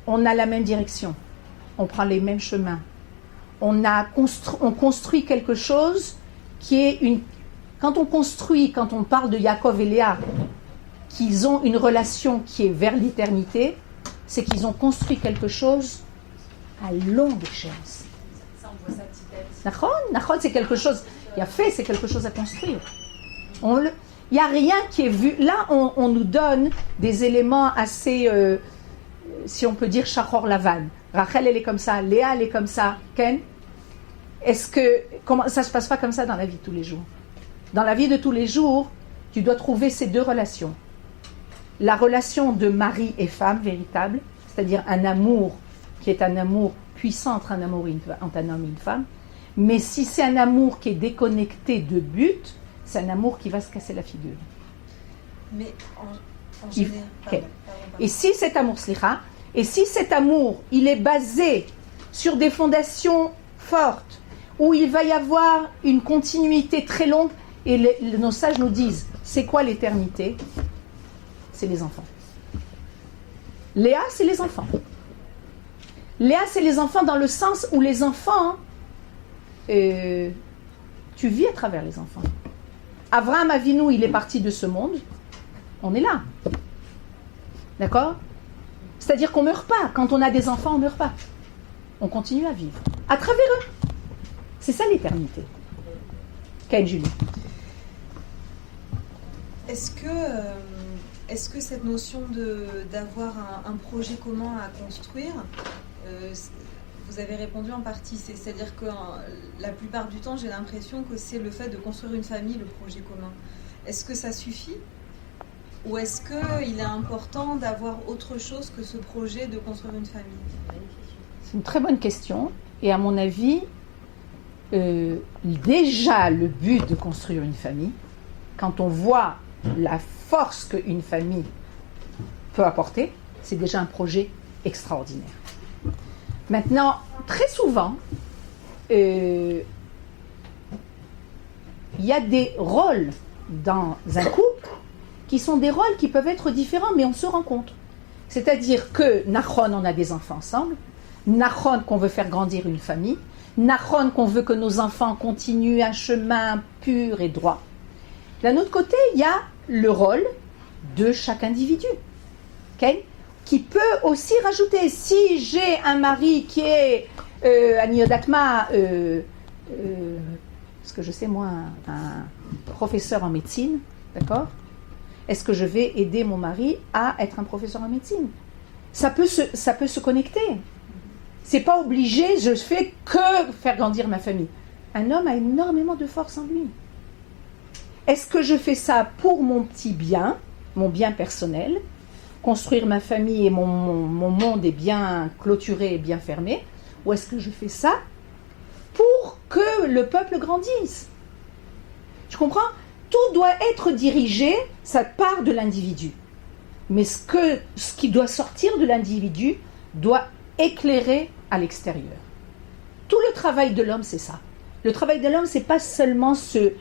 on a la même direction, on prend les mêmes chemins, on construit quelque chose qui est une... Quand on parle de Yaakov et Léa, qu'ils ont une relation qui est vers l'éternité, c'est qu'ils ont construit quelque chose à longue échéance. Ça, on voit ça petit à petit. Nachon, c'est quelque chose, c'est quelque chose à construire. Il n'y a rien qui est vu. Là, on nous donne des éléments assez, si on peut dire, Shachor Lavan. Rachel, elle est comme ça, Léa, elle est comme ça. Ken, comment ça ne se passe pas comme ça dans la vie de tous les jours? Dans la vie de tous les jours, tu dois trouver ces deux relations. La relation de mari et femme véritable, c'est-à-dire un amour qui est un amour puissant entre un homme et une femme. Mais si c'est un amour qui est déconnecté de but, c'est un amour qui va se casser la figure. Mais en général... Okay. Et si cet amour, il est basé sur des fondations fortes, où il va y avoir une continuité très longue, et nos sages nous disent, c'est quoi l'éternité? C'est les enfants. Léa, c'est les enfants. Léa, c'est les enfants dans le sens où les enfants, tu vis à travers les enfants. Avraham Avinu, il est parti de ce monde, on est là. D'accord? C'est-à-dire qu'on ne meurt pas. Quand on a des enfants, on ne meurt pas. On continue à vivre. À travers eux. C'est ça l'éternité. Kaine Julie. Est-ce que cette notion d'avoir un projet commun à construire, vous avez répondu en partie, c'est-à-dire que la plupart du temps, j'ai l'impression que c'est le fait de construire une famille, le projet commun. Est-ce que ça suffit? Ou est-ce qu'il est important d'avoir autre chose que ce projet de construire une famille? C'est une très bonne question. Et à mon avis, déjà le but de construire une famille, quand on voit la force qu'une famille peut apporter, c'est déjà un projet extraordinaire. Maintenant, très souvent, il y a des rôles dans un couple qui sont des rôles qui peuvent être différents, mais on se rend compte. C'est-à-dire que Nachon, on a des enfants ensemble, Nachon, qu'on veut faire grandir une famille, Nachon, qu'on veut que nos enfants continuent un chemin pur et droit. D'un autre côté, il y a le rôle de chaque individu, okay, qui peut aussi rajouter. Si j'ai un mari qui est Aniodatma, ce que je sais moi, un professeur en médecine, d'accord? Est-ce que je vais aider mon mari à être un professeur en médecine? Ça peut se connecter. C'est pas obligé, je fais que faire grandir ma famille. Un homme a énormément de force en lui. Est-ce que je fais ça pour mon petit bien, mon bien personnel, construire ma famille et mon monde est bien clôturé et bien fermé, ou est-ce que je fais ça pour que le peuple grandisse? Tu comprends? Tout doit être dirigé, ça part de l'individu. Mais ce qui doit sortir de l'individu doit éclairer à l'extérieur. Tout le travail de l'homme, c'est ça. Le travail de l'homme, c'est pas seulement se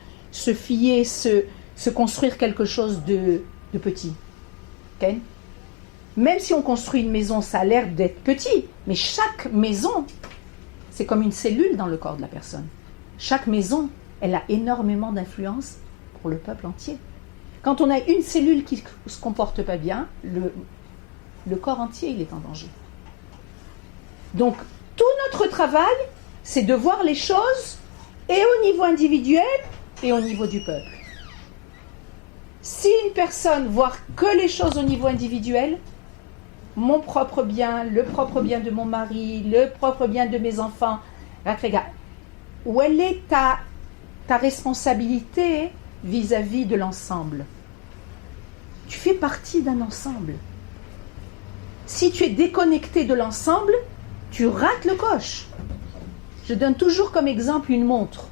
fier, se construire quelque chose de petit. Okay? Même si on construit une maison, ça a l'air d'être petit, mais chaque maison, c'est comme une cellule dans le corps de la personne. Chaque maison, elle a énormément d'influence pour le peuple entier. Quand on a une cellule qui ne se comporte pas bien, le corps entier, il est en danger. Donc, tout notre travail, c'est de voir les choses et au niveau individuel et au niveau du peuple. Si une personne voit que les choses au niveau individuel, mon propre bien, le propre bien de mon mari, le propre bien de mes enfants, où elle est ta responsabilité vis-à-vis de l'ensemble? Tu fais partie d'un ensemble. Si tu es déconnecté de l'ensemble, tu rates le coche. Je donne toujours comme exemple une montre.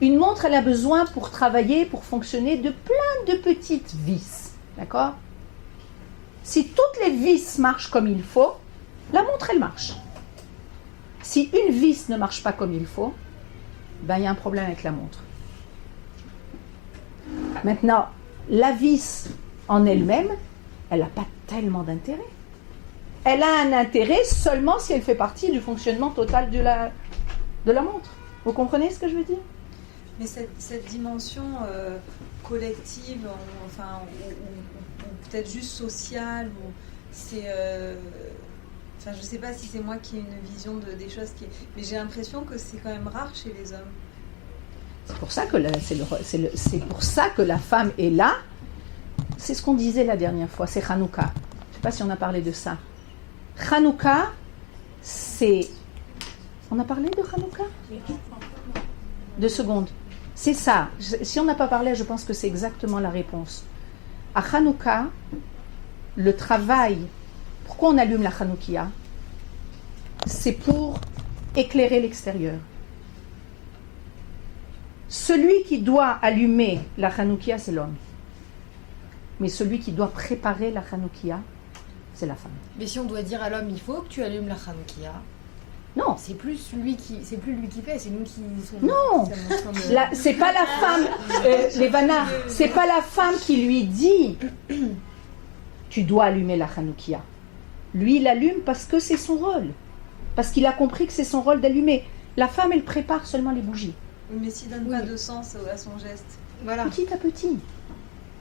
Une montre, elle a besoin pour travailler, pour fonctionner, de plein de petites vis. D'accord? Si toutes les vis marchent comme il faut, la montre, elle marche. Si une vis ne marche pas comme il faut, ben, il y a un problème avec la montre. Maintenant, la vis en elle-même, elle n'a pas tellement d'intérêt. elle a un intérêt seulement si elle fait partie du fonctionnement total de la montre. Vous comprenez ce que je veux dire? Mais cette dimension collective, ou peut-être juste sociale, ou c'est... Enfin, je ne sais pas si c'est moi qui ai une vision des choses mais j'ai l'impression que c'est quand même rare chez les hommes. C'est pour ça que c'est pour ça que la femme est là. C'est ce qu'on disait la dernière fois, c'est Hanouka. Je ne sais pas si on a parlé de ça. Hanouka, c'est... On a parlé de Hanouka? 2 secondes. C'est ça. Si on n'a pas parlé, je pense que c'est exactement la réponse. À Hanouka, le travail... Pourquoi on allume la Hanoukia? C'est pour éclairer l'extérieur. Celui qui doit allumer la Hanoukia, c'est l'homme. Mais celui qui doit préparer la Hanoukia, c'est la femme. Mais si on doit dire à l'homme, il faut que tu allumes la Hanoukia. Non. C'est plus lui qui fait, c'est nous qui sommes... Non. C'est pas la femme, Levana, c'est pas la femme qui lui dit tu dois allumer la Hanoukia. Lui, il allume parce que c'est son rôle. Parce qu'il a compris que c'est son rôle d'allumer. La femme, elle prépare seulement les bougies. Mais s'il donne pas de sens à son geste. Voilà. Petit à petit.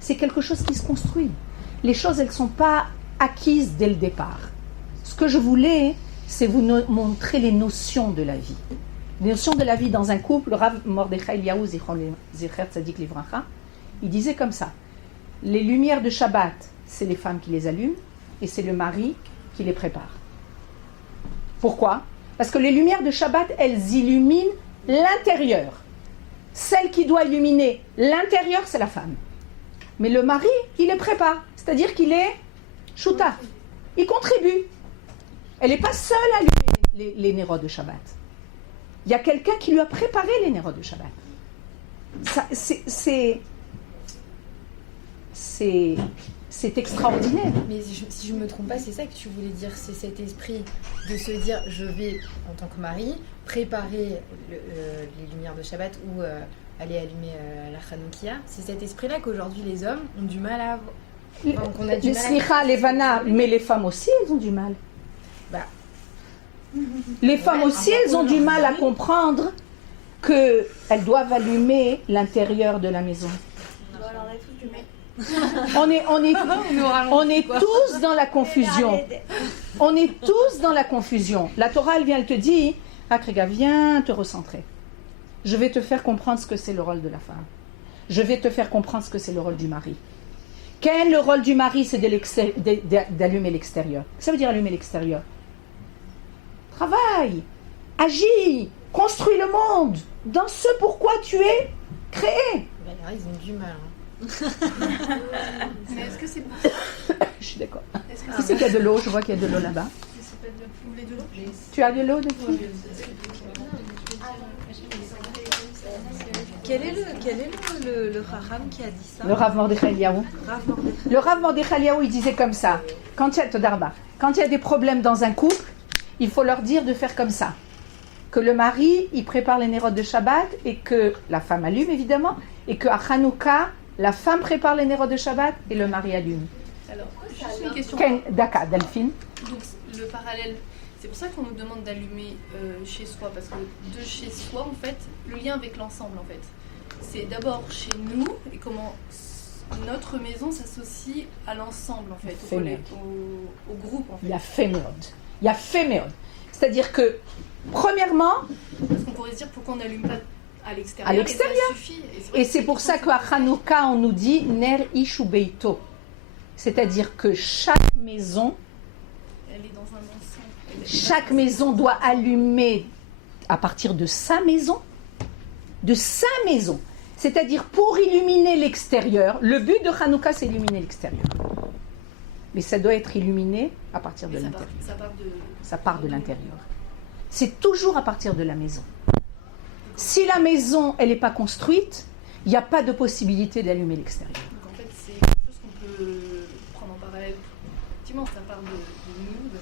C'est quelque chose qui se construit. Les choses, elles ne sont pas acquises dès le départ. Ce que je voulais, c'est vous montrer les notions de la vie. Les notions de la vie dans un couple. Le Rav Mordechai Eliyahu Zicher Tzadik Livracha, il disait comme ça. Les lumières de Shabbat, c'est les femmes qui les allument et c'est le mari qui les prépare. Pourquoi? Parce que les lumières de Shabbat, elles illuminent l'intérieur. Celle qui doit illuminer l'intérieur, c'est la femme. Mais le mari, il les prépare. C'est-à-dire qu'il est shouta. Il contribue. Elle n'est pas seule à allumer les nérodes de Shabbat. Il y a quelqu'un qui lui a préparé les nérodes de Shabbat. Ça, c'est extraordinaire. Mais si je ne me trompe pas, c'est ça que tu voulais dire, c'est cet esprit de se dire, je vais, en tant que mari, préparer les lumières de Shabbat ou aller allumer la Hanoukia. C'est cet esprit-là qu'aujourd'hui les hommes ont du mal à avoir. Enfin, qu'on a du mal Slicha, Levana, mais les femmes aussi, elles ont du mal. Bah. Les femmes aussi, elles ont du mal à comprendre qu'elles doivent allumer l'intérieur de la maison. Alors, on est tous du mal. On est tous dans la confusion. On est tous dans la confusion. La Torah, elle vient, elle te dit, Akrega, viens te recentrer. Je vais te faire comprendre ce que c'est le rôle de la femme. Je vais te faire comprendre ce que c'est le rôle du mari. Quel est le rôle du mari? C'est d'allumer l'extérieur. Ça veut dire allumer l'extérieur. Travaille, agis, construis le monde dans ce pourquoi tu es créé. Ben là, ils ont du mal. Mais est-ce que c'est pas... Je suis d'accord. Est-ce que Qui c'est qu'il y a de l'eau? Je vois qu'il y a de l'eau là-bas. c'est pas de vous voulez de l'eau? Tu as de l'eau depuis? Quel est le Raham qui a dit ça? Le Rav Mordechai Eliyahu. Le Rav Mordechai Eliyahu, il disait comme ça. Quand il y a des problèmes dans un couple, il faut leur dire de faire comme ça. Que le mari, il prépare les nérodes de Shabbat et que la femme allume évidemment, et qu'à Hanouka, la femme prépare les nérodes de Shabbat et le mari allume. Alors, juste une question. Daka, Delphine. Donc, le parallèle, c'est pour ça qu'on nous demande d'allumer chez soi, parce que de chez soi, en fait, le lien avec l'ensemble, en fait, c'est d'abord chez nous et comment notre maison s'associe à l'ensemble, en fait, au groupe, en fait. Il y a Féméod. C'est-à-dire que, premièrement... Parce qu'on pourrait se dire pourquoi on n'allume pas à l'extérieur. À l'extérieur. Et ça suffit. Et c'est pour ça qu'à Hanouka, on nous dit Ner Ishu Beito. C'est-à-dire que chaque maison, Elle est dans un ensemble. chaque maison doit allumer à partir de sa maison. De sa maison. C'est-à-dire pour illuminer l'extérieur. Le but de Hanouka, c'est illuminer l'extérieur. Mais ça doit être illuminé à partir de Mais l'intérieur. ça part de l'intérieur. C'est toujours à partir de la maison. Si la maison, elle n'est pas construite, il n'y a pas de possibilité d'allumer l'extérieur. Donc en fait, c'est quelque chose qu'on peut prendre en parallèle. Effectivement, ça part de nous, de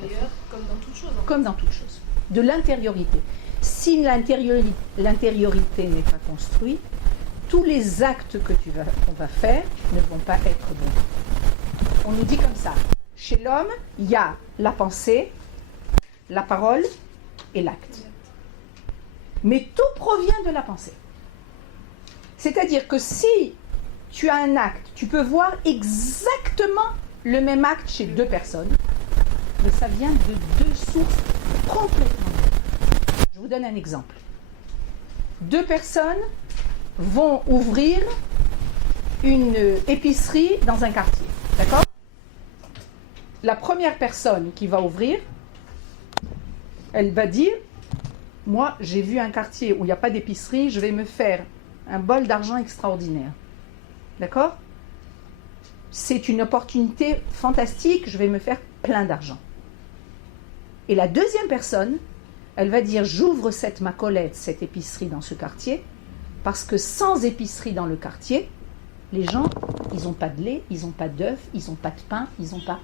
l'intérieur, comme dans toute chose. Comme dans toute chose. De l'intériorité. Si l'intériorité n'est pas construite, tous les actes qu'on va faire ne vont pas être bons. On nous dit comme ça, Chez l'homme, il y a la pensée, la parole et l'acte. Mais tout provient de la pensée. C'est-à-dire que si tu as un acte, tu peux voir exactement le même acte chez deux personnes, mais ça vient de deux sources complètement différentes. Je vous donne un exemple. Deux personnes vont ouvrir une épicerie dans un quartier. D'accord ? La première personne qui va ouvrir, elle va dire, moi j'ai vu un quartier où il n'y a pas d'épicerie, je vais me faire un bol d'argent extraordinaire. D'accord ? C'est une opportunité fantastique, je vais me faire plein d'argent. Et la deuxième personne, elle va dire, j'ouvre cette macolette, cette épicerie dans ce quartier, parce que sans épicerie dans le quartier, les gens, ils n'ont pas de lait, ils n'ont pas d'œufs, ils n'ont pas de pain, ils n'ont pas...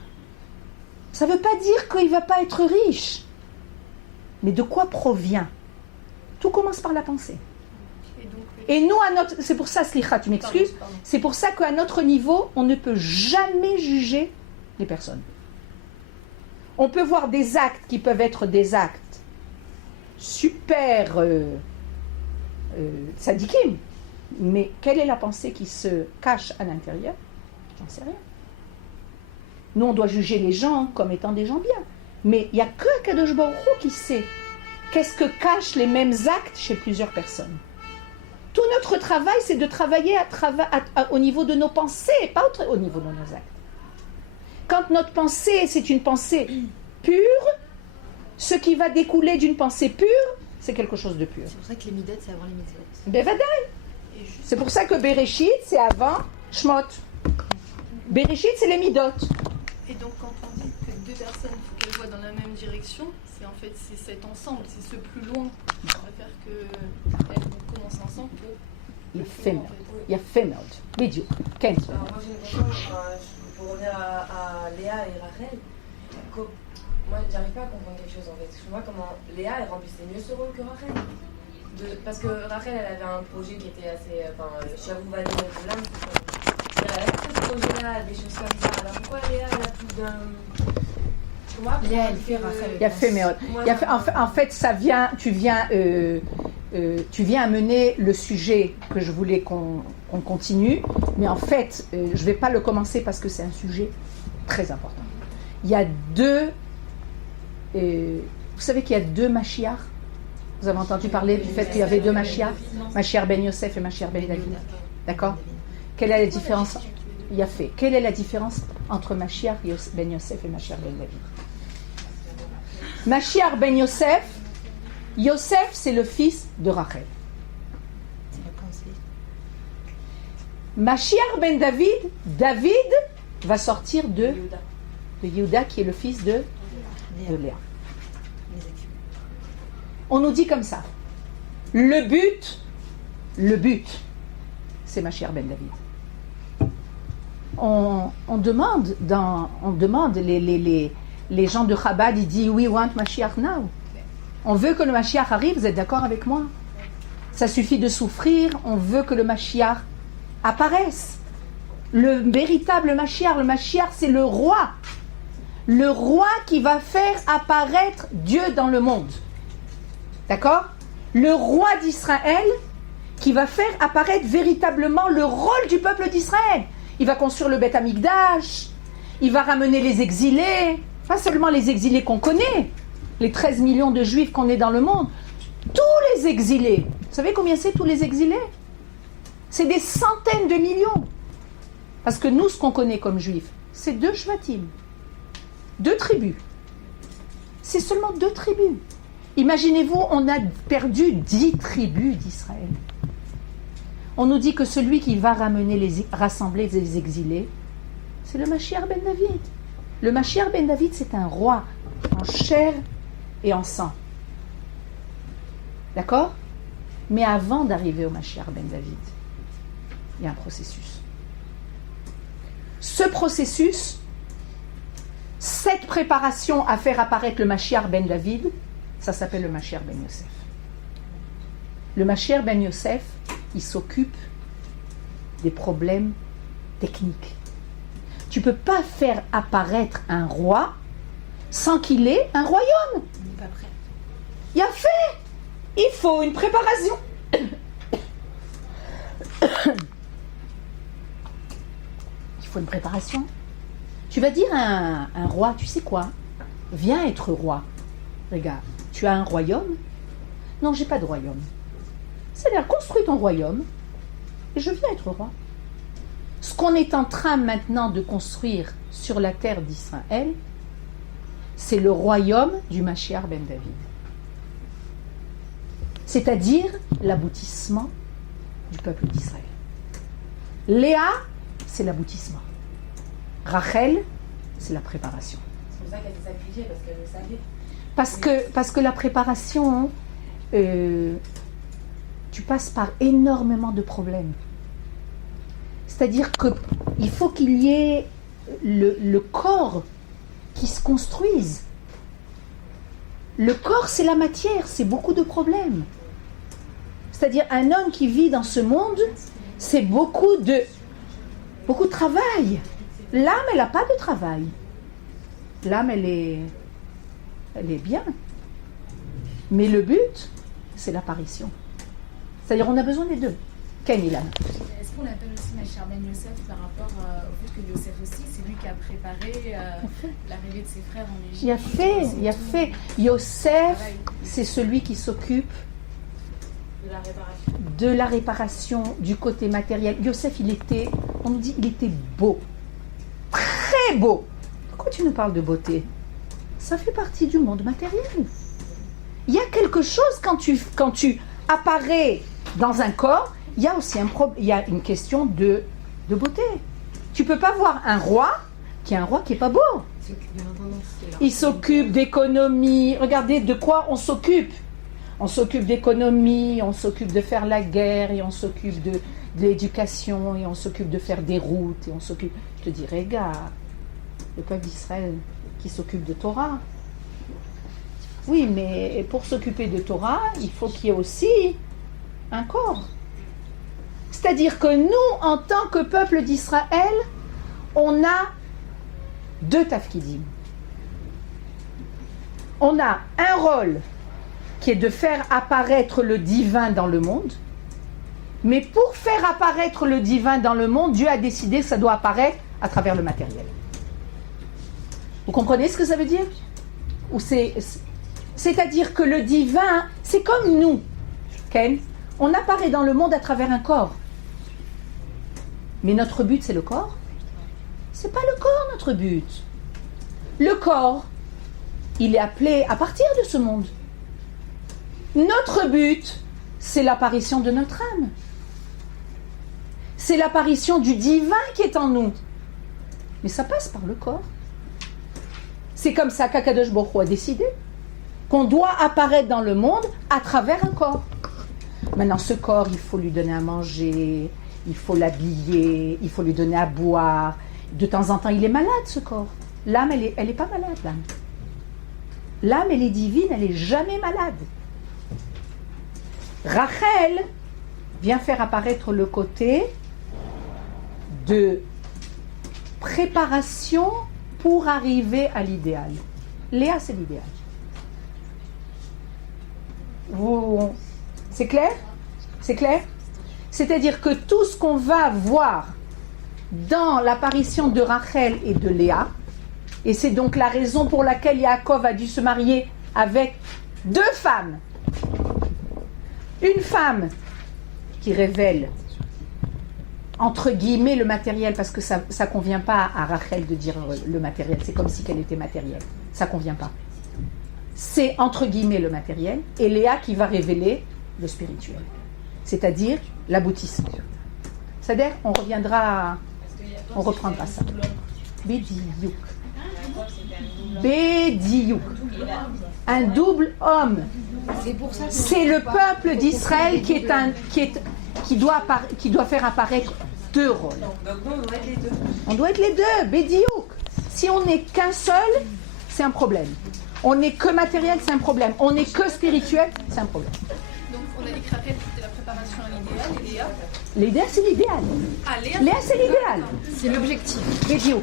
Ça ne veut pas dire qu'il ne va pas être riche. Mais de quoi provient ? Tout commence par la pensée. Et nous, c'est pour ça, Slicha, tu m'excuses, c'est pour ça qu'à notre niveau, on ne peut jamais juger les personnes. On peut voir des actes qui peuvent être des actes super sadikim, mais quelle est la pensée qui se cache à l'intérieur ? J'en sais rien. Nous, on doit juger les gens comme étant des gens bien, mais il n'y a que Kadosh Baruch Hu qui sait qu'est-ce que cachent les mêmes actes chez plusieurs personnes. Tout notre travail, c'est de travailler au niveau de nos pensées, pas au niveau de nos actes. Quand notre pensée, c'est une pensée pure, ce qui va découler d'une pensée pure, c'est quelque chose de pur. C'est pour ça que les midotes, c'est avant les mitzvot. Bevadaï. C'est pour ça que Bereshit, c'est avant Shmot. Bereshit, c'est les midot. Et donc, quand on dit que deux personnes, il faut qu'elles voient dans la même direction, c'est en fait c'est cet ensemble, c'est ce plus loin qui va faire qu'elles vont commencer ensemble pour. Il y a fait מאוד. בדיוק. כן. Alors moi j'ai une question pour revenir à Léa et Rachel. Moi j'arrive pas à comprendre quelque chose en fait. Parce que moi comment Léa elle remplissait mieux ce rôle que Rachel. Parce que Rachel elle avait un projet qui était assez. Chavou Valet de l'âme. Elle avait fait ce projet-là, des choses comme ça. Alors pourquoi Léa elle a plus d'un. Léa elle fait Rachel. Il y a fait מאוד. En fait, ça vient. Tu viens amener le sujet que je voulais qu'on continue, mais en fait, je ne vais pas le commencer parce que c'est un sujet très important. Il y a deux... vous savez qu'il y a deux Mashiach. Vous avez entendu parler du fait qu'il y avait deux Mashiach, Mashiach ben Yosef et Mashiach ben David. D'accord ? Quelle est la différence ? Il y a fait. Quelle est la différence entre Mashiach ben Yosef et Mashiach ben David ? Mashiach ben Yosef, Yosef, c'est le fils de Rachel. C'est la pensée. Mashiach ben David, David va sortir de Yehuda, qui est le fils de Léa. On nous dit comme ça. Le but, c'est Mashiach ben David. On demande les gens de Chabad, ils disent we want Mashiach now. On veut que le Mashiach arrive, vous êtes d'accord avec moi ? Ça suffit de souffrir, on veut que le Mashiach apparaisse. Le véritable Mashiach, le Mashiach c'est le roi. Le roi qui va faire apparaître Dieu dans le monde. D'accord ? Le roi d'Israël qui va faire apparaître véritablement le rôle du peuple d'Israël. Il va construire le Beth Amikdash, il va ramener les exilés, pas seulement les exilés qu'on connaît, les 13 millions de juifs qu'on est dans le monde, tous les exilés. Vous savez combien c'est tous les exilés ? C'est des centaines de millions. Parce que nous, ce qu'on connaît comme juifs, c'est 2 shvatim, 2 tribus. C'est seulement 2 tribus. Imaginez-vous, on a perdu 10 tribus d'Israël. On nous dit que celui qui va rassembler les exilés, c'est le Mashiach ben David. Le Mashiach ben David, c'est un roi en chair et en sang. D'accord ? Mais avant d'arriver au Mashiach ben David, il y a un processus. Ce processus, cette préparation à faire apparaître le Mashiach ben David, ça s'appelle le Mashiach ben Yosef. Le Mashiach ben Yosef, il s'occupe des problèmes techniques. tu peux pas faire apparaître un roi sans qu'il ait un royaume. On n'est pas prêt. Il y a fait. Il faut une préparation. Il faut une préparation. Tu vas dire à un roi, tu sais quoi? Viens être roi. Regarde, tu as un royaume? Non, j'ai pas de royaume. C'est-à-dire, construis ton royaume et je viens être roi. Ce qu'on est en train maintenant de construire sur la terre d'Israël, c'est le royaume du Mashiach ben David. C'est-à-dire l'aboutissement du peuple d'Israël. Léa, c'est l'aboutissement. Rachel, c'est la préparation. C'est pour ça qu'elle s'est sacrifiée, parce qu'elle le savait. Parce que la préparation, tu passes par énormément de problèmes. C'est-à-dire qu'il faut qu'il y ait le corps qui se construise. Le corps, c'est la matière, c'est beaucoup de problèmes. C'est-à-dire un homme qui vit dans ce monde, c'est beaucoup de travail. L'âme, elle n'a pas de travail. L'âme, elle est bien. Mais le but, c'est l'apparition. C'est-à-dire, on a besoin des deux. Ken Ilan. Est-ce qu'on appelle aussi Mashiach ben Yosef par rapport au fait que Yosef aussi, c'est lui qui a préparé l'arrivée de ses frères en Égypte? Il a fait. Yosef, c'est celui qui s'occupe de la réparation du côté matériel. Yosef, on nous dit, il était beau. Très beau. Pourquoi tu nous parles de beauté? Ça fait partie du monde matériel. Il y a quelque chose quand tu apparais dans un corps, il y a aussi il y a une question de beauté. Tu peux pas voir un roi qui est pas beau. Il s'occupe d'économie. Regardez de quoi on s'occupe. On s'occupe d'économie, on s'occupe de faire la guerre, et on s'occupe de l'éducation, et on s'occupe de faire des routes, et on s'occupe... Je te dis, regarde, le peuple d'Israël qui s'occupe de Torah. Oui, mais pour s'occuper de Torah, il faut qu'il y ait aussi un corps. C'est-à-dire que nous, en tant que peuple d'Israël, on a deux tafkidim. On a un rôle qui est de faire apparaître le divin dans le monde. Mais pour faire apparaître le divin dans le monde, Dieu a décidé que ça doit apparaître à travers le matériel. Vous comprenez ce que ça veut dire? C'est-à-dire que le divin, c'est comme nous, Ken. On apparaît dans le monde à travers un corps. Mais notre but, c'est le corps? C'est pas le corps, notre but. Le corps, il est appelé à partir de ce monde. Notre but, c'est l'apparition de notre âme. C'est l'apparition du divin qui est en nous. Mais ça passe par le corps. C'est comme ça qu'Akadosh Baruch Hu a décidé qu'on doit apparaître dans le monde à travers un corps. Maintenant, ce corps, il faut lui donner à manger, il faut l'habiller, il faut lui donner à boire. De temps en temps, il est malade, ce corps. L'âme, elle est pas malade, l'âme. L'âme, elle est divine, elle est jamais malade. Rachel vient faire apparaître le côté de préparation pour arriver à l'idéal. Léa, c'est l'idéal. C'est clair? C'est clair? C'est-à-dire que tout ce qu'on va voir dans l'apparition de Rachel et de Léa, et c'est donc la raison pour laquelle Yaakov a dû se marier avec deux femmes. Une femme qui révèle, entre guillemets, le matériel, parce que ça ne convient pas à Rachel de dire le matériel, c'est comme si qu'elle était matérielle. Ça ne convient pas. C'est entre guillemets le matériel, et Léa qui va révéler le spirituel, c'est-à-dire l'aboutissement. C'est-à-dire, on reprendra ça. Bédiouk. Bédiouk. Un double homme. C'est le peuple d'Israël qui doit faire apparaître deux rôles. Donc nous, on doit être les deux. On doit être les deux, Bédiouk. Si on n'est qu'un seul, c'est un problème. On n'est que matériel, c'est un problème. On n'est que spirituel, c'est un problème. Donc on a dit que Rachel, c'était la préparation séparation à l'idéal et Léa. L'idéal, c'est l'idéal. Ah, Léa, Léa, c'est l'idéal. C'est l'objectif. Vidéo.